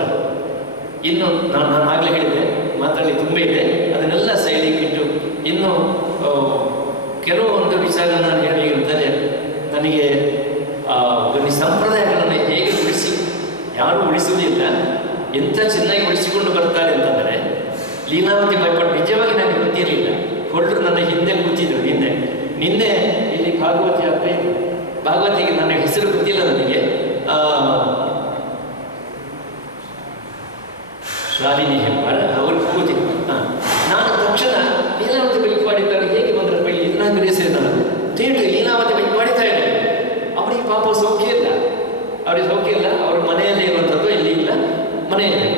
ಇನ್ನು ನಾನು ಆಗಲೇ ಹೇಳಿದೆ, ಮಾತಾಡಲಿ ತುಂಬ ಇದೆ, ಅದನ್ನೆಲ್ಲ ಸೈಡಿಗೆ ಇಟ್ಟು ಇನ್ನು ಕೆಲವೊಂದು ವಿಚಾರ ನಾನು ಹೇಳಬೇಕಂದರೆ, ನನಗೆ ಒಂದು ಸಂಪ್ರದಾಯಗಳನ್ನು ಹೇಗೆ ಉಳಿಸಿ, ಯಾರೂ ಉಳಿಸುವುದಿಲ್ಲ, ಎಂಥ ಚೆನ್ನಾಗಿ ಉಳಿಸಿಕೊಂಡು ಬರ್ತಾರೆ ಅಂತಂದರೆ, ಲೀಲಾವತಿ ಭಯಪಟ್ಟು ನಿಜವಾಗಿ ನನಗೆ ಗೊತ್ತಿರಲಿಲ್ಲ. ಹೊರಟರು ನನ್ನ ಹಿಂದೆ ಕೂತಿದ್ರು. ನಿನ್ನೆ ಇಲ್ಲಿ ಭಾಗವತಿ ಆಗ್ತಾ ಇದ್ರು. ಭಾಗವತಿಗೆ ನನ್ನ ಹೆಸರು ಗೊತ್ತಿಲ್ಲ ನನಗೆ, ಶಾಲಿನಿ ಹೆಬ್ಬಾಳ ಅವರು ಕೂತಿದ್ರು. ನಾನು ತಕ್ಷಣ ಲೀಲಾವತಿ ಬೈಕ್ ಮಾಡಿದ್ದಾರೆ, ಹೇಗೆ ಬಂದ್ರೆ ಬೈಲಿ ಇದನ್ನ ಹೆಸರು ನಾನು ಥಿಯೇಟ್ರ್ ಲೀಲಾವತಿ ಬೈಕ್ ಮಾಡಿತಾ ಇದ್ದಾರೆ. ಅವರಿಗೆ ಪಾಪ ಸೌಖ್ಯ ಇಲ್ಲ, ಅವ್ರಿಗೆ ಸೌಖ್ಯ ಇಲ್ಲ, ಅವ್ರ ಮನೆಯಲ್ಲೇ ಇರುವಂಥದ್ದು, ಇಲ್ಲಿ ಇಲ್ಲ, ಮನೆಯಲ್ಲಿ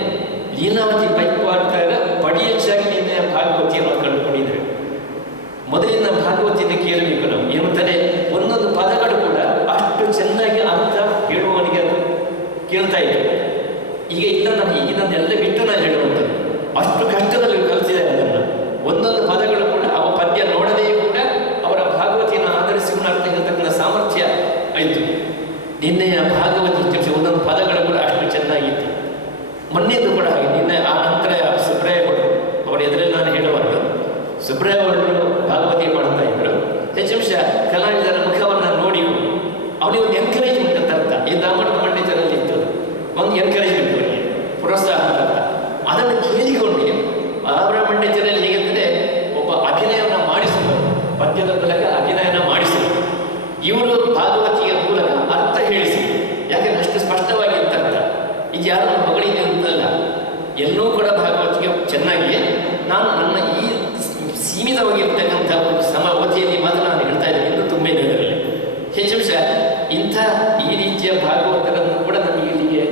ಲೀಲಾವತಿ ಬೈಕ್ ಮಾಡ್ತಾ ಇದ್ದ ಪಡಿ ಹೆಚ್ಚಾಗಿ ನಿನ್ನೆ ಭಾಗವತಿಯನ್ನು ಕಂಡುಕೊಂಡಿದ್ದೇವೆ. ಮೊದಲಿನ ಭಾಗವತಿಯನ್ನು ಕೇಳಬೇಕು ನಾವು. ಏನಂತಾರೆ, ಒಂದೊಂದು ಪದಗಳು ಕೂಡ ಅಷ್ಟು ಚೆನ್ನಾಗಿ ಅರ್ಥ ಹೇಳುವವನಿಗೆ ಅದು ಈಗ ಇಲ್ಲ, ನಾನು ಈಗಿನದೆಲ್ಲ ಬಿಟ್ಟು ನಾನು ಹೇಳುವಂಥದ್ದು. ಅಷ್ಟು ಕಷ್ಟದಲ್ಲಿ ಕಲಿಸಿದ್ದಾರೆ ಅದನ್ನು. ಒಂದೊಂದು ಪದಗಳು ಕೂಡ ಅವ ಪದ್ಯ ನೋಡದೇ ಕೂಡ ಅವರ ಭಾಗವತಿಯನ್ನು ಆಧರಿಸಿ ಅರ್ಥ ಹೇಳ್ತಕ್ಕಂಥ ಸಾಮರ್ಥ್ಯ ಆಯಿತು. ನಿನ್ನೆಯ ಭಾಗವತಿ ಒಂದೊಂದು ಪದಗಳು ಕೂಡ ಅಷ್ಟು ಚೆನ್ನಾಗಿತ್ತು. ಮೊನ್ನೆದು ಕೂಡ ಹಾಗೆ. ನಿನ್ನೆ ಆ ನಂತರ ಸುಬ್ರಾಯ ಭಟ್ರು ಅವರ ಎದುರಲ್ಲಿ ನಾನು ಹೇಳಬಾರ್ದು, ಸುಬ್ರಾಯ ಭಟ್ರು ಭಾಗವತಿ ಮಾಡ್ತಾ ಇದ್ರು. ಹೆಚ್ಚಂಶ ಕಲಾವಿದರ ಮುಖವನ್ನು ನೋಡಿ ಅವನಿಗೆ ಒಂದು ಎನ್ಕರೇಜ್ಮೆಂಟ್ ಅಂತ ಅರ್ಥ. ಈ ದಾಮಣ್ಣ ಮಂಡಿತರಲ್ಲಿ ಇತ್ತು ಒಂದು ಎನ್ಕರೇಜ್ಮೆಂಟ್, ಅವರಿಗೆ ಪ್ರೋತ್ಸಾಹ ಅಂತ. ಅದನ್ನು ಕೇಳಿಕೊಂಡು ಅವರ ಮಂಡಿತರಲ್ಲಿ ಹೇಗೆಂದರೆ ಒಬ್ಬ ಅಭಿನಯವನ್ನು ಮಾಡಿಸಿದರು, ಪದ್ಯದ ಮೂಲಕ ಅಭಿನಯನ ಮಾಡಿಸಿದರು. ಇವರು ಭಾಗವತಿಯ ಮೂಲಕ ಅರ್ಥ ಹೇಳಿಸಿ, ಯಾಕೆಂದ್ರೆ ಅಷ್ಟು ಸ್ಪಷ್ಟವಾಗಿ ಅಂತ ಅರ್ಥ. ಇದು ಯಾರನ್ನು ಮಗಳಿದೆ ಅಂತಲ್ಲ, ಎಲ್ಲೂ ಕೂಡ ಭಾಗವತಿಗೆ ಚೆನ್ನಾಗಿ ನಾನು ನನ್ನ ಈ ಸೀಮಿತವಾಗಿರ್ತಕ್ಕಂಥ ಒಂದು ಸಮವತಿಯಲ್ಲಿ ಮಾತ್ರ ನಾನು ಹೇಳ್ತಾ ಇದ್ದೇನೆ. ಇನ್ನೂ ತುಂಬ ಇದೆ ಅದರಲ್ಲಿ ಹೆಚ್ಚಂಶ. ಇಂಥ ಈ ರೀತಿಯ ಭಾಗವತರನ್ನು ಕೂಡ ನಮಗೆ ಇಲ್ಲಿಗೆ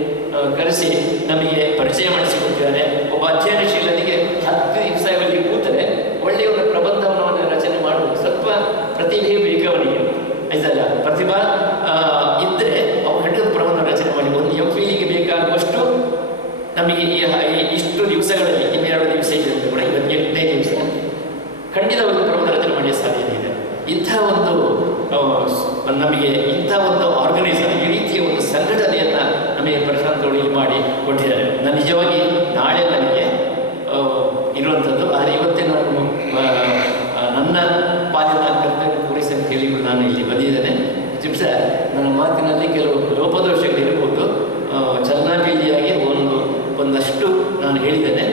ಕರೆಸಿ ನಮಗೆ ಪರಿಚಯ ಮಾಡಿಸಿಕೊಟ್ಟಿದ್ದಾರೆ. ಒಬ್ಬ ಅಧ್ಯಯನಶೀಲನಿಗೆ 10 ದಿವಸ ಅವರಿಗೆ ಕೂತರೆ ಒಳ್ಳೆಯ ಒಂದು ಪ್ರಬಂಧವನ್ನು ರಚನೆ ಮಾಡುವುದು ಸ್ವಲ್ಪ ಪ್ರತಿಭೆ ಬೇಕು ಅವನಿಗೆ, ಆಯ್ತಲ್ಲ. ಪ್ರತಿಭಾ ಇದ್ದರೆ ಅವ್ರು ಖಂಡಿತ ಪ್ರಬಂಧ ರಚನೆ ಮಾಡಿ ಒಂದು MPhilಗೆ ಬೇಕಾಗುವಷ್ಟು ನಮಗೆ ಇಷ್ಟು ದಿವಸಗಳಲ್ಲಿ, 2 ದಿವಸ ಇದೆ ಕೂಡ, ಇವತ್ತು 8ನೇ ದಿವಸ, ಖಂಡಿತ ಒಂದು ಪ್ರಬಂಧ ರಚನೆ ಮಾಡಲಿಕ್ಕೆ ಸಾಧ್ಯತೆ ಇದೆ. ಇಂಥ ಒಂದು ನಮಗೆ ಇಂಥ ಒಂದು ಆರ್ಗನೈಸರ್, ಈ ರೀತಿಯ ಒಂದು ಸಂಘಟನೆಯನ್ನು ನಮಗೆ ಪ್ರಶಾಂತ್ ಅವರು ಇಲ್ಲಿ ಮಾಡಿ ಕೊಟ್ಟಿದ್ದಾರೆ. ನಾನು ನಿಜವಾಗಿ ನಾಳೆ ನನಗೆ ಇರುವಂಥದ್ದು, ಆದರೆ ಇವತ್ತೇ ನಾನು ನನ್ನ ಪಾಲಿನ ಕರ್ತವ್ಯ ಪೂರೈಸಲು ಕೇಳಿಕೊಂಡು ನಾನು ಇಲ್ಲಿ ಬಂದಿದ್ದೇನೆ. ಚಿಪ್ಸ ನನ್ನ ಮಾತಿನಲ್ಲಿ ಕೆಲವು ಲೋಪದೋಷಗಳಿರ್ಬೋದು, ಚಲನಾಬೀಲಿಯಾಗಿ ಒಂದಷ್ಟು ನಾನು ಹೇಳಿದ್ದೇನೆ.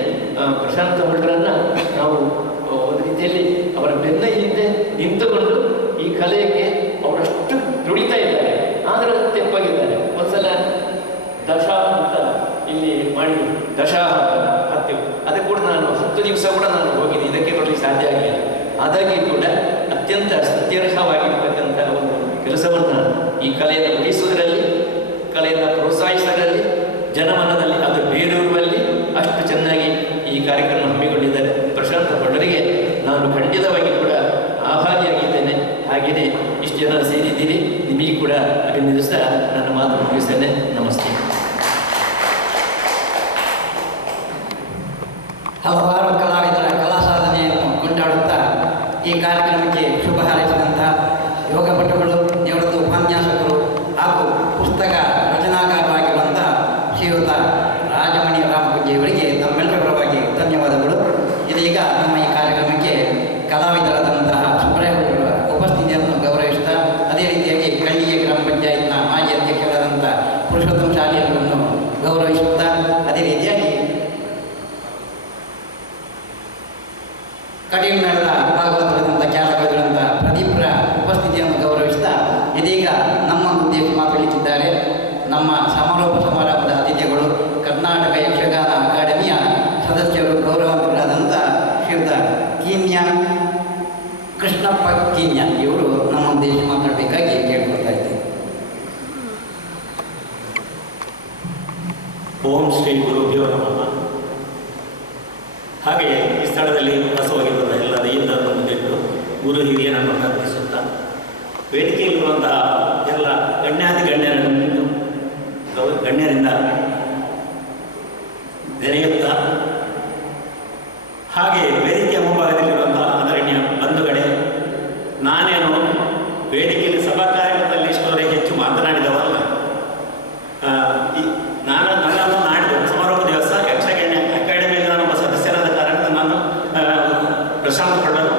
ಪ್ರಶಾಂತ್ ಭಟ್ರನ್ನು ನಾವು ಒಂದು ರೀತಿಯಲ್ಲಿ ಅವರ ಬೆನ್ನ ಹಿಂದೆ ನಿಂತುಕೊಂಡು ಈ ಕಲೆಗೆ ಅವರಷ್ಟು ದುಡಿತಾ ಇದ್ದಾರೆ, ಆದರೆ ತೆಪ್ಪಾಗಿದ್ದಾರೆ. ಒಂದ್ಸಲ ದಶಾ ಅಂತ ಇಲ್ಲಿ ಮಾಡಿ ದಶಾ ಹತ್ತಿವು, ಅದಕ್ಕೆ ಕೂಡ ನಾನು 10 ದಿವಸ ಕೂಡ ನಾನು ಹೋಗಿದ್ದೆ, ಇದಕ್ಕೆ ಬರಲಿಕ್ಕೆ ಸಾಧ್ಯ ಆಗಿಲ್ಲ. ಆದಾಗಿ ಕೂಡ ಅತ್ಯಂತ ಸ್ತುತ್ಯರ್ಹವಾಗಿರ್ತಕ್ಕಂಥ ಒಂದು ಕೆಲಸವನ್ನು ಈ ಕಲೆಯನ್ನು ಉಳಿಸುವುದರಲ್ಲಿ, ಕಲೆಯನ್ನು ಪ್ರೋತ್ಸಾಹಿಸುವುದರಲ್ಲಿ, ಜನಮನದಲ್ಲಿ ಅದು ಬೇರೂರುವಲ್ಲಿ ಅಷ್ಟು ಚೆನ್ನಾಗಿ ಈ ಕಾರ್ಯಕ್ರಮ ಹಮ್ಮಿಕೊಂಡಿದ್ದಾರೆ. ಪ್ರಶಾಂತ್ ಭಟ್ರಿಗೆ ನಾನು ಖಂಡಿತವಾಗಿ ಕೂಡ ಆಭಾರಿಯಾಗಿದ್ದೇನೆ. ಹಾಗೆಯೇ ಇಷ್ಟು ಜನ ಸೇರಿದ್ದೀರಿ, ನಿಮಗೆ ಕೂಡ ಅಭಿನಂದಿಸ್ತಾ ನನ್ನ ಮಾತು ಮುಗಿಸ್ತೇನೆ. ನಮಸ್ತೆ. ಹಲವಾರು ಕಲಾವಿದರ ಕಲಾ ಸಾಧನೆಯನ್ನು ಕೊಂಡಾಡುತ್ತಾ ಈ ಕಾರ್ಯಕ್ರಮಕ್ಕೆ ಶುಭ ಹಾರೈಸಿದಂತಹ ಯೋಗ ಭಟ್ಟಗಳು, ನಿವೃತ್ತ ಉಪನ್ಯಾಸಕರು ಹಾಗೂ ಪುಸ್ತಕ ರಚನಾಕಾರರಾಗಿರುವಂತಹ ಶ್ರೀಯುತ ರಾಜಮಣಿ ರಾಮಪೂಜೆಯವರಿಗೆ ನಮ್ಮೆಲ್ಲರ ಪರವಾಗಿ ಧನ್ಯವಾದಗಳು. ಇದೀಗ ನಮ್ಮ ಈ ಕಾರ್ಯಕ್ರಮಕ್ಕೆ ಕಲಾವಿದರಾದಂತಹ ಸುಬ್ರಾಯ ಭಟ್ರ ಉಪಸ್ಥಿತಿಯನ್ನು ಗೌರವಿಸ್ತಾ, ಅದೇ ರೀತಿಯಾಗಿ ಕಳ್ಳಿಯ ಗ್ರಾಮ ಪಂಚಾಯತ್ನ ಮಾಜಿ ಅಧ್ಯಕ್ಷರಾದಂಥ ಪುರುಷೋತ್ತಮ ಶಾಲೆಯವರನ್ನು ಗೌರವಿಸುತ್ತಾ, ಅದೇ ರೀತಿಯಾಗಿ ಕಡಿಮೆದ ಭಾಗವತರಾದಂಥ ಚಾಲಕರಾದಂಥ ಪ್ರದೀಪ್ರ ಉಪಸ್ಥಿತಿಯನ್ನು ಗೌರವಿಸ್ತಾ, ಇದೀಗ ನಮ್ಮ ಉದ್ದೇಶ ಮಾತನಾಡುತ್ತಿದ್ದಾರೆ ನಮ್ಮ ಸಮಾರೋಪ ಸಮಾರಂಭದ ಅತಿಥಿಗಳು, ಕರ್ನಾಟಕ ಯಕ್ಷಗಾನ ಅಕಾಡೆಮಿಯ ಸದಸ್ಯರು, ಗೌರವಾನ್ವಿತರಾದಂಥ ಶ್ರೀಯುತ ಕೀನ್ಯ ಕೃಷ್ಣಪ್ಪ ಕೀನ್ಯ ಇವರು ನಮ್ಮ ಉದ್ದೇಶ ಮಾತನಾಡಬೇಕಾಗಿ ಕೇಳ್ಕೊಳ್ತಾ ಇದ್ದೇವೆ. ಓಂ ಶ್ರೀ ಗುರುಭ್ಯೋ ನಮಃ. ಹಾಗೆಯೇ ಈ ಸ್ಥಳದಲ್ಲಿ ವಾಸವಾಗಿರುವ ಎಲ್ಲ ದೈವರನ್ನು ಮುಂದಿಟ್ಟು ಗುರು ಹಿರಿಯರನ್ನು ಪ್ರಾರ್ಥಿಸುತ್ತಾ, ವೇದಿಕೆಯಲ್ಲಿರುವಂತಹ ಎಲ್ಲ ಗಣ್ಯರಿಂದ ನೆನೆಯುತ್ತಾ, ಹಾಗೆ ವೇದಿಕೆಯ ಮುಂಭಾಗದಲ್ಲಿರುವಂತಹ ಆದರಣೀಯ ಬಂಧುಗಳೇ, ನಾನೇನು ವೇದಿಕೆಯಲ್ಲಿ ಸಭಾ ಕಾರ್ಯಕ್ರಮದಲ್ಲಿ ಇಷ್ಟವರೆಗೆ ಹೆಚ್ಚು ಮಾತನಾಡಿದವಲ್ಲ. ನನ್ನನ್ನು ನಾಡಿದ್ದು ಸಮಾರೋಪ ದಿವಸ ಯಕ್ಷಗಾನ ಅಕಾಡೆಮಿಯಲ್ಲಿ ನಾನೊಬ್ಬ ಸದಸ್ಯರಾದ ಕಾರಣ ನಾನು ಪ್ರಶಾಂತ್ ಭಟ್ರು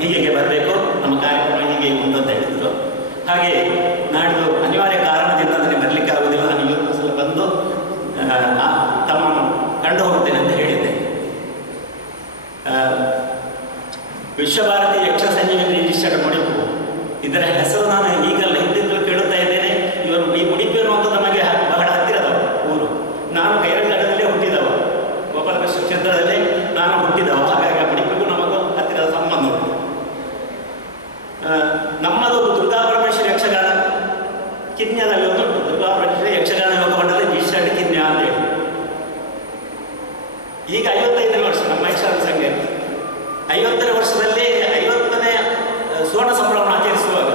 ಹೀಗೆ ಬರಬೇಕು, ನಮ್ಮ ಕಾರ್ಯಕ್ರಮ ಹೀಗೆ ಉಂಟು ಅಂತ ಹೇಳಿದರು. ಹಾಗೆ ನಾಡಿದ್ದು ಅನಿವಾರ್ಯ ಕಾರಣದಿಂದ ನನಗೆ ಬರಲಿಕ್ಕೆ ಆಗುವುದಿಲ್ಲ, ನಾನು ಇವತ್ತು ಸಲ ಬಂದು ತಮ್ಮನ್ನು ಕಂಡು ಹೋಗುತ್ತೇನೆ ಅಂತ ಹೇಳಿದ್ದೆ. ವಿಶ್ವಭಾರತಿ ಯಕ್ಷ ಸಂಜೀವಿನಿ ರಿಜಿಸ್ಟರ್ಡ್ ಮುಡಿಪು, ಇದರ ಹೆಸರು ನಾನು ಈಗಲ್ಲ ಹಿಂದಿದ್ದು ಕೇಳುತ್ತಾ ಇದ್ದೇನೆ. ಇವರು ಈ ಮುಡಿಪು ಅನ್ನುವಂಥ ನಮಗೆ ಬಹಳ ಹತ್ತಿರದವ ಊರು. ನಾನು ಕೈರಂಗಡದಲ್ಲೇ ಹುಟ್ಟಿದವ, ಗೋಪಾಲಕೃಷ್ಣ ಕ್ಷೇತ್ರದಲ್ಲೇ ನಾನು ಹುಟ್ಟಿದವ. ಹಾಗಾಗಿ ಆ ಮುಡಿಪಿಗೂ ನಮಗೂ ಹತ್ತಿರದ ಸಂಬಂಧ ಉಂಟು. ನಮ್ಮದು ದುರ್ಗಾಪರಮೇಶ್ವರಿ ಯಕ್ಷಗಾನ ಕಿನ್ಯದಲ್ಲಿ ಒಂದು ದುರ್ಗಾಪರಮೇಶ್ವರಿ ಯಕ್ಷಗಾನ ಯೋಗ ಮಂಡಳಿ ರಿಜಿಸ್ಟರ್ಡ್ ಕಿನ್ಯ ಅಂತೇಳಿ. ಈಗ 55ನೇ ವರ್ಷ ನಮ್ಮ ಯಕ್ಷಗಾನ ಸಂಘ. 50ನೇ ವರ್ಷದಲ್ಲಿ 50ನೇ ಸುವರ್ಣ ಸಂಭ್ರಮ ಆಚರಿಸುವಾಗ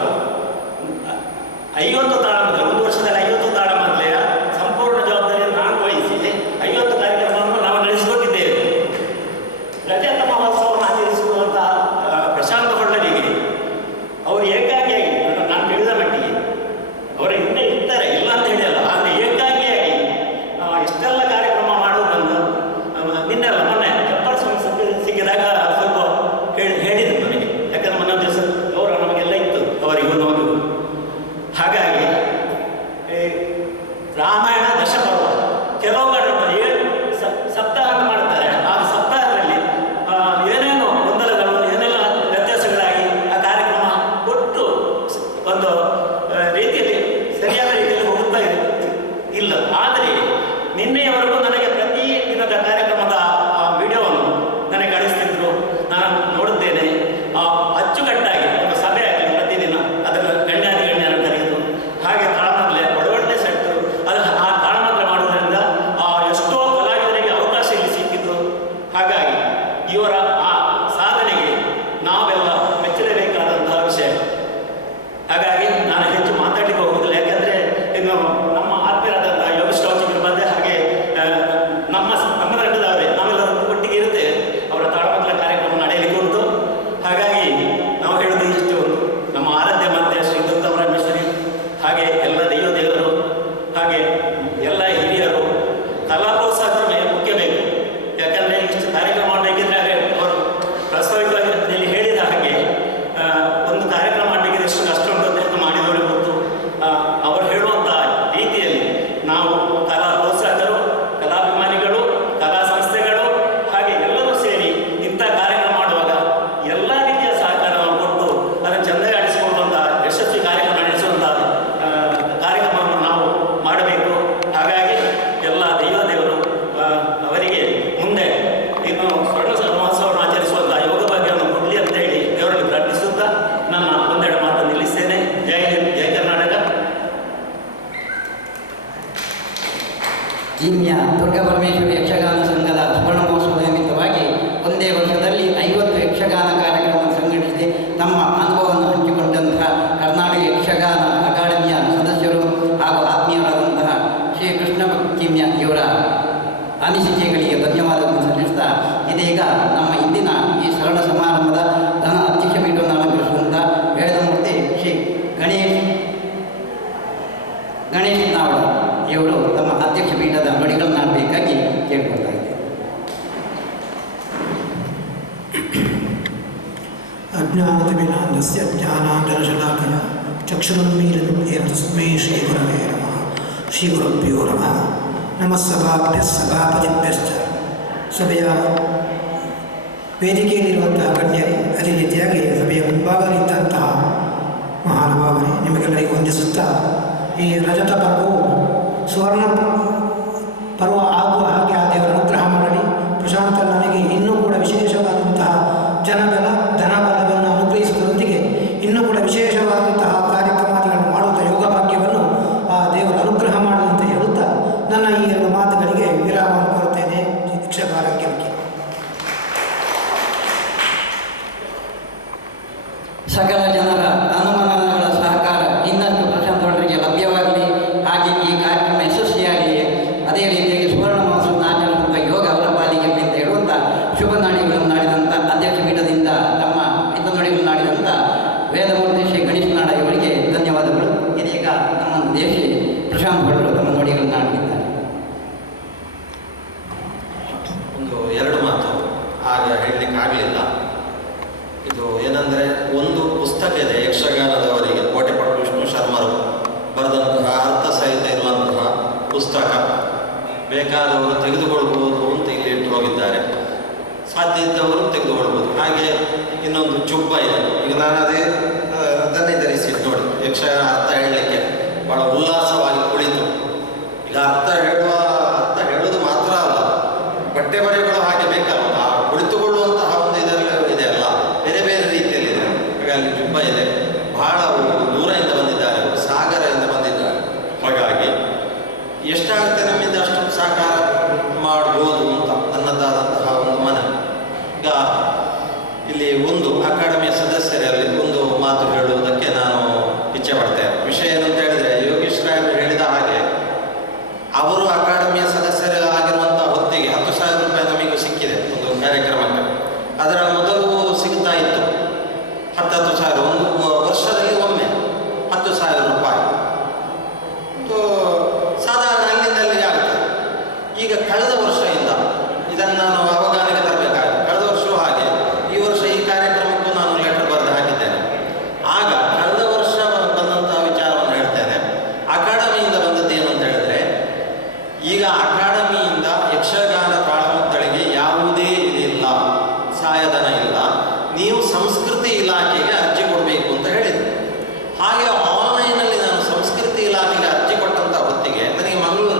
50 ತಾಳಮದ್ದಲೆ, ಒಂದು ವರ್ಷದಲ್ಲಿ 50 ತಾಳಮದ್ದಲೆಯ ಸಂಪೂರ್ಣ ಜವಾಬ್ದಾರಿಯನ್ನು ನಾನು ವಹಿಸಿ ಇಲ್ಲ. ಆದರೆ ನಿನ್ನೆಯವರೆಗೂ ನನಗೆ ಪ್ರತಿ ದಿನದ ಕಾರ್ಯಕ್ರಮದ ವಿಡಿಯೋವನ್ನು ನನಗೆ ಕಳಿಸ್ತಿದ್ರು, ನಾನು ನೋಡುತ್ತೇನೆ. ಅಚ್ಚುಕಟ್ಟಾಗಿ ಒಂದು ಸಭೆ ಆಗಲಿ ಪ್ರತಿದಿನ ಅದನ್ನು ಗಣ್ಯರನ್ನು ಕರೆಯುವುದು, ಹಾಗೆ ತಾಳಮದ್ದಲೆ ಒಳ್ಳೆ ಸೆಟ್ಟು, ಆ ತಾಳಮದ್ದಲೆ ಮಾಡುವುದರಿಂದ ಎಷ್ಟೋ ಕಲಾವಿದರಿಗೆ ಅವಕಾಶ ಇಲ್ಲಿ ಸಿಕ್ಕಿತು. ಹಾಗಾಗಿ ಇವರ ಆ ಸಾಧನೆಗೆ ನಾವೆಲ್ಲ ಮೆಚ್ಚಲೇಬೇಕಾದಂತಹ ವಿಷಯ. ಹಾಗಾಗಿ ನಾನು ಹೆಚ್ಚು ಮಾತಾಡಲಿಕ್ಕೆ ಹೋಗುವುದಿಲ್ಲ, ಯಾಕಂದರೆ ಇನ್ನು ನಮ್ಮ ಆತ್ಮೀಯರಾದಂತಹ ಯೋಗೇಶ್ ರಾವ್ಜಿಗರು ಬಂದೆ, ಹಾಗೆ ನಮ್ಮ ತಂಡದವರೇ ನಾವೆಲ್ಲರೂ ಒಟ್ಟಿಗೆ ಇರುತ್ತೆ, ಅವರ ತಾಳಮದ್ದಲೆ ಕಾರ್ಯಕ್ರಮ ನಡೆಯಲಿಕ್ಕೆ ಉಂಟು. ಹಾಗಾಗಿ ನಾವು ಹೇಳೋದು ಇಷ್ಟು, ನಮ್ಮ ಆರಾಧ್ಯ ಮಾತೆ ಶ್ರೀ ದುರ್ಗಾಪರಮೇಶ್ವರಿ, ಹಾಗೆ ಎಲ್ಲ ದೇವರು, ಹಾಗೆ ಎಲ್ಲ ಹಿರಿಯರು, ಕಲಾ ಪ್ರೋತ್ಸಾಹ ಮುಖ್ಯ ಬೇಕು. ಯಾಕಂದರೆ ಇಷ್ಟು ಕಾರ್ಯಕ್ರಮ ಮಾಡಬೇಕಿದ್ರೆ ಹಾಗೆ ಅವರು ಪ್ರಾಸ್ತಾವಿಕವಾಗಿ ಇಲ್ಲಿ ಹೇಳಿದ ಹಾಗೆ ಒಂದು ಕಾರ್ಯಕ್ರಮ ಮಾಡಬೇಕಿದ್ರೆ ಎಷ್ಟು ಕಷ್ಟ ಉಂಟು ಅಂತ ಮಾಡಿದವರು ಗೊತ್ತು. ಅವರು ಹೇಳುವಂಥ ರೀತಿಯಲ್ಲಿ ನಾವು ಕಲಾ ಪ್ರೋತ್ಸಾಹಕರು, ಕಲಾಭಿಮಾನಿಗಳು, ಕಲಾ ಸಂಸ್ಥೆಗಳು, ಹಾಗೆ ಎಲ್ಲರೂ ಸೇರಿ ಇಂಥ ಕಾರ್ಯಕ್ರಮ ಮಾಡುವಾಗ ಎಲ್ಲ ರೀತಿಯ ಸಹಕಾರ ನಾವು ಕೊಟ್ಟು ಅದನ್ನು ಚೆಂದಾಗಿ ನಡೆಸಿಕೊಳ್ಳುವಂಥ ಯಶಸ್ವಿ ಕಾರ್ಯಕ್ರಮ ನಡೆಸುವಂಥ ಕಾರ್ಯಕ್ರಮವನ್ನು ನಾವು ಮಾಡಬೇಕು. ಹಾಗಾಗಿ ಎಲ್ಲ ದೇವರು ಅವರಿಗೆ ಮುಂದೆ ಇನ್ನು ಸ್ವರ್ಣ ಮಹೋತ್ಸವವನ್ನು ಆಚರಿಸುವಂಥ ಯೋಗ ಭಾಗ್ಯವನ್ನು ಕೊಡಲಿ ಅಂತ ಹೇಳಿ ದೇವರಲ್ಲಿ ಪ್ರಾರ್ಥಿಸುತ್ತಾ ನನ್ನ ಒಂದೆರಡು ಮಾತನ್ನು ನಿಲ್ಲಿಸ್ತೇನೆ. ಜೈ ಹಿಂದ್, ಜೈ ಕರ್ನಾಟಕ. ಈಮ್ಯ ದುರ್ಗಾಪರಮೇಶ್ವರಿ ಯಕ್ಷಗಾನ ಸಂಘದ ಸುವರ್ಣ ಮಹೋತ್ಸವದ ನಿಮಿತ್ತವಾಗಿ ಒಂದೇ ವರ್ಷದಲ್ಲಿ 50 ಯಕ್ಷಗಾನ ಕಾರ್ಯಕ್ರಮ ಸಂಘಟಿಸಿ ತಮ್ಮ ಅನುಭವವನ್ನು ಹಂಚಿಕೊಂಡಂತಹ ಕರ್ನಾಟಕ ಯಕ್ಷಗಾನ ಅಕಾಡೆಮಿಯ ಸದಸ್ಯರು ಹಾಗೂ ಆತ್ಮೀಯರಾದಂತಹ ಶ್ರೀ ಕೃಷ್ಣ ಭಕ್ತಿಮ್ಯ ಇವರ ಅನಿಸಿಕೆಗಳಿಗೆ ಧನ್ಯವಾದಗಳನ್ನು ಸಲ್ಲಿಸ್ತಾ, ಇದೀಗ ನಮ್ಮ ಇಂದಿನ ಈ ಸರಳ ಸಮಾರಂಭದ ಧನ ಅಧ್ಯಕ್ಷ ಪೀಠವನ್ನು ಅಲಂಕರಿಸುವಂಥ ವೇದಮೂರ್ತಿ ಶ್ರೀ ಗಣೇಶ್ ನಾವಡ ಇವರು ತಮ್ಮ ಅಧ್ಯಕ್ಷ ಪೀಠದ ನುಡಿಗಳನ್ನಾಡಬೇಕಾಗಿ ಕೇಳ್ಕೊಳ್ತಾ ಇದ್ದಾರೆ. ಅಜ್ಞಾನತಿಮಿನಾಂದಸ್ಯ ಜ್ಞಾನಾಂಜನಶಲಾಕಯ ಚಕ್ಷುರುನ್ಮೀಲಿತಂ ಯೇನ ತಸ್ಮೈ ಶ್ರೀಗುರವೇ ನಮಃ. ಶ್ರೀಗುರುಭ್ಯೋ ನಮಃ. ನಮಃ ಸಭಾಭ್ಯಃ ಸಭಾಪತಿಭ್ಯಶ್ಚ. ಸಭೆಯ ವೇದಿಕೆಯಲ್ಲಿರುವಂತಹ ಗಣ್ಯರೇ, ಅದೇ ರೀತಿಯಾಗಿ ಸಭೆಯ ಮುಂಭಾಗದಲ್ಲಿದ್ದಂತಹ ಮಹಾನುಭಾವರೇ, ನಿಮಗೆಲ್ಲರಿಗೂ ವಂದಿಸುತ್ತಾ, ಈ ರಜತ ಪರ್ವವು ಸುವರ್ಣ ಪರ್ವ ಆಗುವ ಹಾಗೆ ಆ ದೇವರ ಅನುಗ್ರಹ ಮಾಡಲಿ. ಪ್ರಶಾಂತ ನನಗೆ ಇನ್ನೂ ಕೂಡ ವಿಶೇಷವಾದಂತಹ ಧನಬಲವನ್ನು ಅನುಗ್ರಹಿಸುವುದರೊಂದಿಗೆ ಇನ್ನೂ ಕೂಡ ವಿಶೇಷವಾದಂತಹ ಕಾರ್ಯಕ್ರಮಾದಿಗಳನ್ನು ಮಾಡುವಂಥ ಯೋಗ ಭಾಗ್ಯವನ್ನು ಆ ದೇವರ ಅನುಗ್ರಹ ಮಾಡದಂತೆ ಹೇಳುತ್ತಾ ನನ್ನ ಈ 2 ಮಾತುಗಳಿಗೆ ವಿರಾಮವನ್ನು ಕೊಡುತ್ತೇನೆ. ಯಕ್ಷಗಾನಕ್ಕೆ ಸಕಲ ಜನರ ಅನುಮಾನಗಳ ಸಹಕಾರ ಇನ್ನಷ್ಟು ಪ್ರಶಾಂತವರಿಗೆ ಲಭ್ಯವಾಗಲಿ, ಹಾಗೆ ಈ ಕಾರ್ಯಕ್ರಮ ಯಶಸ್ವಿಯಾಗಲಿ. ಅದೇ ರೀತಿಯಾಗಿ ಸುವರ್ಣ ಮಹೋತ್ಸವ ಆಚರಿಸುವಂಥ ಯೋಗ ಅವರ ಪಾಲಿಗೆ ಅಂತ ಹೇಳುವಂಥ ಶುಭ ನುಡಿಗಳನ್ನು ನಾಡಿದಂಥ ಅಧ್ಯಕ್ಷ ಪೀಠದಿಂದ ನಮ್ಮ ನುಡಿಗಳನ್ನು ನಾಡಿದಂಥ ವೇದಮೂರ್ತಿ ಶ್ರೀ ಗಣೇಶ್ ನಾಡ ಇವರಿಗೆ ಧನ್ಯವಾದಗಳು. ಇದೀಗ ನಮ್ಮ ದೇಶ ಪ್ರಶಾಂತ್ ಭಟ್ರು ತಮ್ಮ ನುಡಿಗಳನ್ನು ನಾಡಿದ್ದಾರೆ. ಒಂದು 2 ಮಾತು ಆಗ ಹೇಳಲಿಕ್ಕೆ ಆಗಲಿಲ್ಲ. ಇದು ಏನಂದರೆ, ಒಂದು ಪುಸ್ತಕ ಇದೆ ಯಕ್ಷಗಾನದವರಿಗೆ, ಕೋಟೆಪಟ್ಟು ವಿಷ್ಣು ಶರ್ಮರು ಬರೆದಂತಹ ಅರ್ಥ ಸಹಿತ ಇರುವಂತಹ ಪುಸ್ತಕ. ಬೇಕಾದವರು ತೆಗೆದುಕೊಳ್ಬೋದು ಅಂತ ಇಲ್ಲಿ ಇಟ್ಟು ಹೋಗಿದ್ದಾರೆ. ಸಾಧ್ಯ ಇದ್ದವರು ತೆಗೆದುಕೊಳ್ಬೋದು. ಹಾಗೆ ಇನ್ನೊಂದು ಜುಬ್ಬ ಇದೆ, ಈಗ ನಾನು ಅದನ್ನೇ ಧರಿಸಿದ್ದು ನೋಡಿ. ಯಕ್ಷಗಾನ ಅರ್ಥ ಹೇಳಲಿಕ್ಕೆ ಭಾಳ ಉಲ್ಲಾಸವಾಗಿ ಕುಳಿತು, ಈಗ ಅರ್ಥ ಹೇಳೋದು ಮಾತ್ರ ಅಲ್ಲ, ಬಟ್ಟೆ ಬರೆಗಳು ಹಾಗೆ ಬೇಕಲ್ಲ, ಕುಳಿತುಕೊಳ್ಳುವಂತಹ ಒಂದು ಇದೆಲ್ಲ ಇದೆ ಅಲ್ಲ, ಬೇರೆ ಬೇರೆ ರೀತಿಯಲ್ಲಿದೆ. ಹಾಗೆ ಅಲ್ಲಿ ಜುಬ್ಬ ಇದೆ, ಬಹಳ ದೂರದಿಂದ ಬಂದಿದ್ದಾರೆ, ಸಾಗರದಿಂದ ಬಂದಿದ್ದಾರೆ. ಹಾಗಾಗಿ ಎಷ್ಟಾಗುತ್ತೆ ನಮ್ಮಿಂದ ಅಷ್ಟು ಸಹಕಾರ ಮಾಡ್ಬೋದು ಅಂತ ನನ್ನದಾದಂತಹ ಒಂದು ಮನ. ಈಗ ಇಲ್ಲಿ ಒಂದು ಅಕಾಡೆಮಿಯ ಸದಸ್ಯರಲ್ಲಿ ಒಂದು ಮಾತು ಹೇಳುವುದಕ್ಕೆ ನಾನು ಇಚ್ಛೆ ಪಡ್ತೇನೆ. ವಿಷಯ ಏನಂತ ಹೇಳಿದರೆ, ಯೋಗೇಶ್ ರಾಯರು ಹೇಳಿದ ಹಾಗೆ ಅವರು ಅಕಾಡೆಮಿಯ ಸದಸ್ಯರಾಗಿರುವಂಥ ಹೊತ್ತಿಗೆ 10,000 ರೂಪಾಯಿ ನಮಗೂ ಸಿಕ್ಕಿದೆ ಒಂದು ಕಾರ್ಯಕ್ರಮಕ್ಕೆ. ಅದರ ಮೊದಲು ಸಿಗ್ತಾ ಇತ್ತು 10,000, ಒಂದು ವರ್ಷದಲ್ಲಿ ಒಮ್ಮೆ 10,000 ರೂಪಾಯಿ. ಸಾಧಾರಣ ಅಲ್ಲಿಂದಲ್ಲಿಗೆ ಆಗ್ತದೆ. ಈಗ ಕಳೆದ ವರ್ಷದಿಂದ ಇದನ್ನು ನಾನು ಅವಗಾಹನೆಗೆ ತರಬೇಕಾಗಿದೆ. ಕಳೆದ ವರ್ಷವೂ ಹಾಗೆ, ಈ ವರ್ಷ ಈ ಕಾರ್ಯಕ್ರಮಕ್ಕೂ ನಾನು ಲೆಟರ್ ಬರೆದು ಹಾಕಿದ್ದೇನೆ. ಆಗ ಕಳೆದ ವರ್ಷ ಬಂದಂತಹ ವಿಚಾರವನ್ನು ಹೇಳ್ತೇನೆ. ಅಕಾಡೆಮಿಯಿಂದ ಬಂದದ್ದು ಏನು ಅಂತ ಹೇಳಿದ್ರೆ, ಈಗ ಅಕಾಡೆಮಿಯಿಂದ ಯಕ್ಷಗಾನ ತಾಳಮದ್ದಳೆಗೆ ಯಾವುದೇ ಇದಿಲ್ಲ, ಸಹಾಯಧನ ಇಲ್ಲ, ನೀವು ಸಂಸ್ಕೃತಿ ಇಲಾಖೆಗೆ ಅರ್ಜಿ ಕೊಡಬೇಕು ಅಂತ ಹೇಳಿದರು. ಹಾಗೆ ಆನ್ಲೈನಲ್ಲಿ ನಾನು ಸಂಸ್ಕೃತಿ ಇಲಾಖೆಗೆ ಅರ್ಜಿ ಕೊಟ್ಟಂಥ ಹೊತ್ತಿಗೆ ನನಗೆ ಮಂಗಳೂರು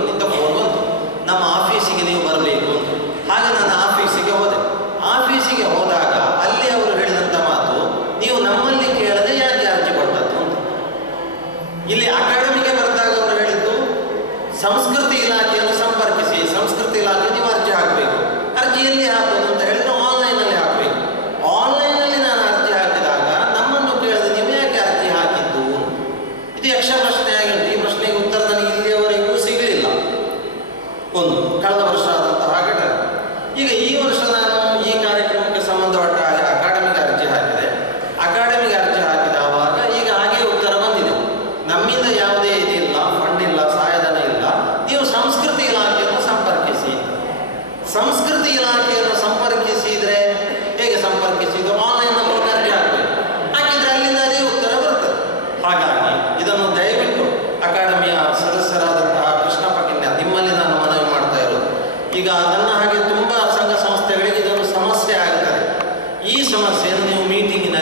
ಸಂಸ್ಕೃತಿ ಇಲಾಖೆಯನ್ನು ಸಂಪರ್ಕಿಸಿ. ಸಂಸ್ಕೃತಿ ಇಲಾಖೆ ನೀವು ಅರ್ಜಿ ಹಾಕಬೇಕು. ಅರ್ಜಿ ಎಲ್ಲಿ ಹಾಕೋದು ಅಂತ ಹೇಳಿದ್ರೆ ಆನ್ಲೈನಲ್ಲಿ ಹಾಕಬೇಕು. ಆನ್ಲೈನಲ್ಲಿ ನಾನು ಅರ್ಜಿ ಹಾಕಿದಾಗ ನಮ್ಮನ್ನು ಕೇಳಿದ್ರೆ ನೀವು ಯಾಕೆ ಅರ್ಜಿ ಹಾಕಿದ್ದು? ಇದು ಯಕ್ಷ ಪ್ರಶ್ನೆ ಆಗಿತ್ತು. ಈ ಪ್ರಶ್ನೆಗೆ ಉತ್ತರ ನನಗೆ ಇಲ್ಲಿಯವರೆಗೂ ಸಿಗಲಿಲ್ಲ. ಒಂದು ಕಳೆದ ವರ್ಷ ಆದಂತಹ ಘಟನೆ. ಈಗ ಈ ವರ್ಷ ನಾನು ಈ ಕಾರ್ಯಕ್ರಮಕ್ಕೆ ಸಂಬಂಧಪಟ್ಟ ಹಾಗೆ ಅಕಾಡೆಮಿಗೆ ಅರ್ಜಿ ಹಾಕಿದೆ. ಅಕಾಡೆಮಿಗೆ ಅರ್ಜಿ ಹಾಕಿದವಾಗ ಈಗ ಹಾಗೆ ಉತ್ತರ ಬಂದಿದೆ. ನಮ್ಮಿಂದ ಯಾವುದೇ ಇದಿಲ್ಲ, ಫಂಡ್ ಇಲ್ಲ, ಸಹಾಯಧನ ಇಲ್ಲ, ನೀವು ಸಂಸ್ಕೃತಿ ಇಲಾಖೆಯನ್ನು ಸಂಪರ್ಕಿಸಿ. ಸಂಸ್ಕೃತಿ ಇಲಾಖೆಯನ್ನು ಸಂಪರ್ಕಿಸಿದರೆ ಹೇಗೆ ಸಂಪರ್ಕಿಸಿದ್ದು? ಆನ್ಲೈನ್ ಮೂಲಕ ಅರ್ಜಿ ಹಾಕಬೇಕು. ಹಾಕಿದರೆ ಅಲ್ಲಿಂದ ಅದೇ ಉತ್ತರ ಬರ್ತದೆ. ಹಾಗಾಗಿ ಇದನ್ನು ದಯವಿಟ್ಟು ಅಕಾಡೆಮಿಯ ಸದಸ್ಯರಾದಂತಹ ಕೃಷ್ಣಪ್ಪ ಕಿನ್ಯ ನಿಮ್ಮಲ್ಲಿ ನಾನು ಮನವಿ ಮಾಡ್ತಾ ಇರೋದು, ಈಗ ನನ್ನ ಹಾಗೆ ತುಂಬ ಸಂಘ ಸಂಸ್ಥೆಗಳಿಗೆ ಇದೊಂದು ಸಮಸ್ಯೆ ಆಗ್ತದೆ. ಈ ಸಮಸ್ಯೆಯನ್ನು ನೀವು ಮೀಟಿಂಗಿನ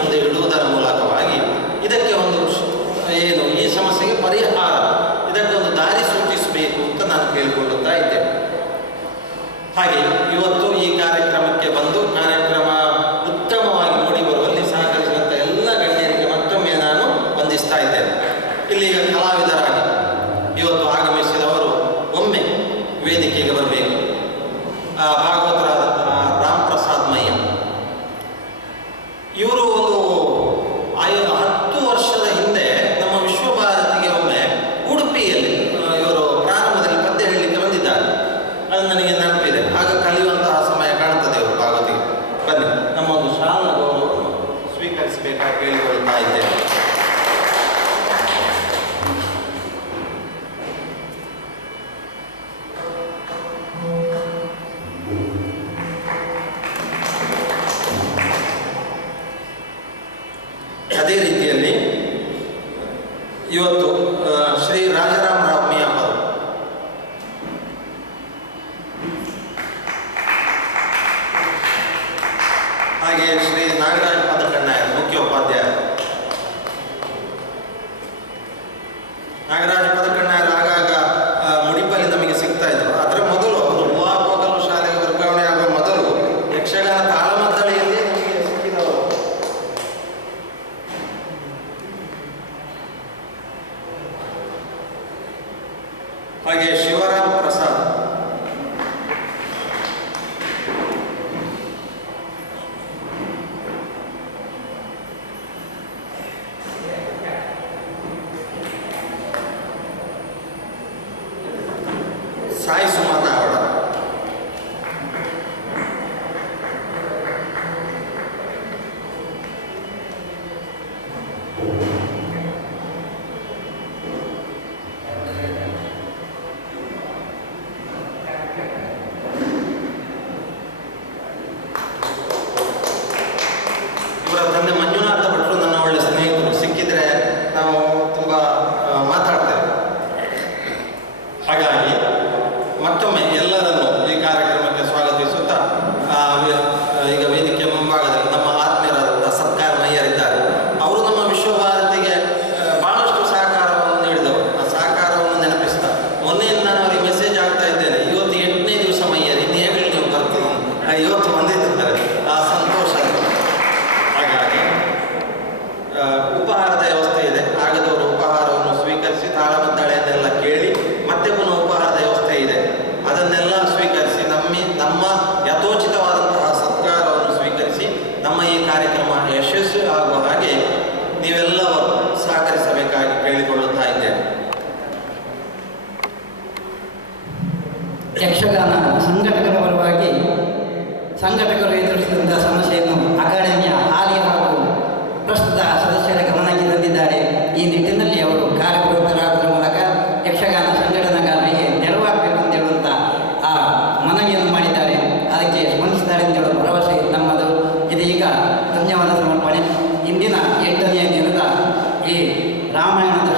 ಮುಂದೆ ಇಡುವುದರ ಮೂಲಕವಾಗಿ ಇದಕ್ಕೆ ಒಂದು ಏನು ಈ ಸಮಸ್ಯೆಗೆ ಪರಿಹಾರ, ಇದಕ್ಕೆ ಒಂದು ದಾರಿ ಸೂಚಿಸಬೇಕು ಅಂತ ನಾನು ಕೇಳಿಕೊಳ್ಳುತ್ತಾ ಇದ್ದೇನೆ. ಹಾಗೆ ಇವತ್ತು ಈ ಕಾರ್ಯಕ್ರಮಕ್ಕೆ ಬಂದು ಕಾರ್ಯಕ್ರಮ ಉತ್ತಮವಾಗಿ ಮೂಡಿ ಬರುವಲ್ಲಿ ಸಹಕರಿಸಿದಂಥ ಎಲ್ಲ ಗಣ್ಯರಿಗೆ ಮತ್ತೊಮ್ಮೆ ನಾನು ವಂದಿಸ್ತಾ ಇದ್ದೇನೆ. ಇಲ್ಲಿಗ ಕಲಾವಿದರಾಗಿ ಇವತ್ತು ಆಗಮಿಸಿದವರು ಒಮ್ಮೆ ವೇದಿಕೆಗೆ ಬರಬೇಕು. ಭಾಗವತರಾದಂತಹ ರಾಮ್ ಪ್ರಸಾದ್ ಮಯ್ಯ ಇವರು ಒಂದು 10 ವರ್ಷದ ಹಿಂದೆ ನಮ್ಮ ವಿಶ್ವಭಾರತಿಗೆ ಒಮ್ಮೆ ಉಡುಪಿಯಲ್ಲಿ ಇವರು ಪ್ರಾರಂಭದಲ್ಲಿ ಪದ್ಯ ಹೇಳಲಿಕ್ಕೆ ಬಂದಿದ್ದಾರೆ. ಅದು ನನಗೆ ನೆನಪಿದೆ. ಆಗ ಕಲಿಯುವಂತಹ ಸಮಯ ಕಾಣ್ತದೆ ಇವರು ಭಾಗವತಿಗೆ. ಬನ್ನಿ, ನಮ್ಮ ಒಂದು ಶಾಲಾ ಗೌರವವನ್ನು ಸ್ವೀಕರಿಸಬೇಕಾಗಿ ಕೇಳಿಕೊಳ್ತಾ ಇದ್ದೇನೆ. ಅದೇ ರೀತಿಯಲ್ಲಿ ಇವತ್ತು ಶ್ರೀ ರಾಜಾರಾಮರಾವ್ ಮಿಯಾಪರು, ಹಾಗೆ ಶ್ರೀ ನಾಗರಾಜ ಪದಕಣ್ಣಯ್ಯ ಮುಖ್ಯೋಪಾಧ್ಯಾಯ. ನಾಗರಾಜ ಪದಕಣ್ಣಯ್ಯರು ಆಗಾಗ ಮುಡಿಪಲ್ಲಿ ನಮಗೆ ಸಿಗ್ತಾ ಇದ್ರು. ಅದರ ಮೊದಲು ಅವರು ಮೂವಾಪೋಗಲು ಶಾಲೆಗೆ ವರ್ಗಾವಣೆ ಆಗುವ ಮೊದಲು ಯಕ್ಷಗಾನ ತಾಳಮದ್ದಳೆಯಲ್ಲಿ ನಮಗೆ ಸಿಕ್ಕಿದವರು. ಹಾಗೆ ಶಿವರಾಮ್ ಪ್ರಸಾದ್, ಸಾಯಿ ಸುಮನಾವಡ, ಇವರ ತಂದೆ ಮಂಜುನಾಥ ಭಟ್ರು ನನ್ನ ಒಳ್ಳೆ ಸ್ನೇಹಿತರು. ಸಿಕ್ಕಿದ್ರೆ ನಾವು ತುಂಬ ಮಾತಾಡ್ತೇವೆ. ಹಾಗಾಗಿ ಮತ್ತೊಮ್ಮೆ ಎಲ್ಲರನ್ನು ಈ ಕಾರ್ಯಕ್ರಮಕ್ಕೆ ಸ್ವಾಗತಿಸುತ್ತಾ ಈಗ ವೇದಿಕೆ ಮುಂಭಾಗದಲ್ಲಿ ನಮ್ಮ ಆತ್ಮೀಯರಾದಂಥ ಸರ್ಕಾರ ಮಯ್ಯರಿದ್ದಾರೆ. ಅವರು ನಮ್ಮ ವಿಶ್ವಭಾರತಿಗೆ ಬಹಳಷ್ಟು ಸಹಕಾರವನ್ನು ನೀಡಿದವರು. ಆ ಸಹಕಾರವನ್ನು ನೆನಪಿಸ್ತಾ ಮೊನ್ನೆ ನಾನು ಅವರಿಗೆ ಮೆಸೇಜ್ ಆಗ್ತಾ ಇದ್ದೇನೆ, ಇವತ್ತು 8ನೇ ದಿವಸ ಮಯ್ಯರು, ಇನ್ನು ಹೇಳಿ ನೀವು ಬರ್ತೀವಿ, ಇವತ್ತು ಬಂದಿದ್ದಾರೆ. ಆ ಸಂತೋಷ. ಹಾಗಾಗಿ ಉಪಹಾರದ ವ್ಯವಸ್ಥೆ ಇದೆ. ಆಗದವರು ಉಪಹಾರವನ್ನು ಸ್ವೀಕರಿಸಿ ತಾಳಮದ್ದಳೆಯನ್ನೆಲ್ಲ ಕೇಳಿ ಮತ್ತೆ ಪುನಃ ಉಪಹಾರದ ವ್ಯವಸ್ಥೆ ಇದೆ. ಅದನ್ನೆಲ್ಲ ಸ್ವೀಕರಿಸಿ ನಮ್ಮ ಯಥೋಚಿತವಾದಂತಹ ಸತ್ಕಾರವನ್ನು ಸ್ವೀಕರಿಸಿ ನಮ್ಮ ಈ ಕಾರ್ಯಕ್ರಮ ಯಶಸ್ವಿ ಆಗುವ ಹಾಗೆ ನೀವೆಲ್ಲರೂ ಸಹಕರಿಸಬೇಕಾಗಿ ಕೇಳಿಕೊಳ್ಳುತ್ತಾ ಇದ್ದೇನೆ. ಯಕ್ಷಗಾನ ಸಂಘಟಕರ ಪರವಾಗಿ ಸಂಘಟಕರು ಎದುರಿಸಿದಂಥ ಸಮಸ್ಯೆಯನ್ನು ಅಕಾಡೆಮಿಯ ಹಾಲಿ ಹಾಗೂ ಪ್ರಸ್ತುತ ಸದಸ್ಯರ ಗಮನಕ್ಕೆ ತಂದಿದ್ದಾರೆ. ಈ ನಿಟ್ಟಿನಲ್ಲಿ ಅವರು ಕಾರ್ಯಪ್ರವೃತ್ತರಾಗುವ ಮೂಲಕ ಯಕ್ಷಗಾನ ಸಂಘಟನಾಕಾರರಿಗೆ ನೆರವಾಗಬೇಕು ಅಂತ ಹೇಳುವಂಥ ಆ ಮನವಿಯನ್ನು ಮಾಡಿದ್ದಾರೆ. ಅದಕ್ಕೆ ಸ್ಪಂದಿಸಿದ್ದಾರೆ ಅಂತ ಹೇಳುವ ಭರವಸೆ ನಮ್ಮದು. ಇದೀಗ ಧನ್ಯವಾದ ಸಮರ್ಪಣೆ. ಇಂದಿನ 8ನೇ ದಿನದ ಈ ರಾಮಾಯಣದ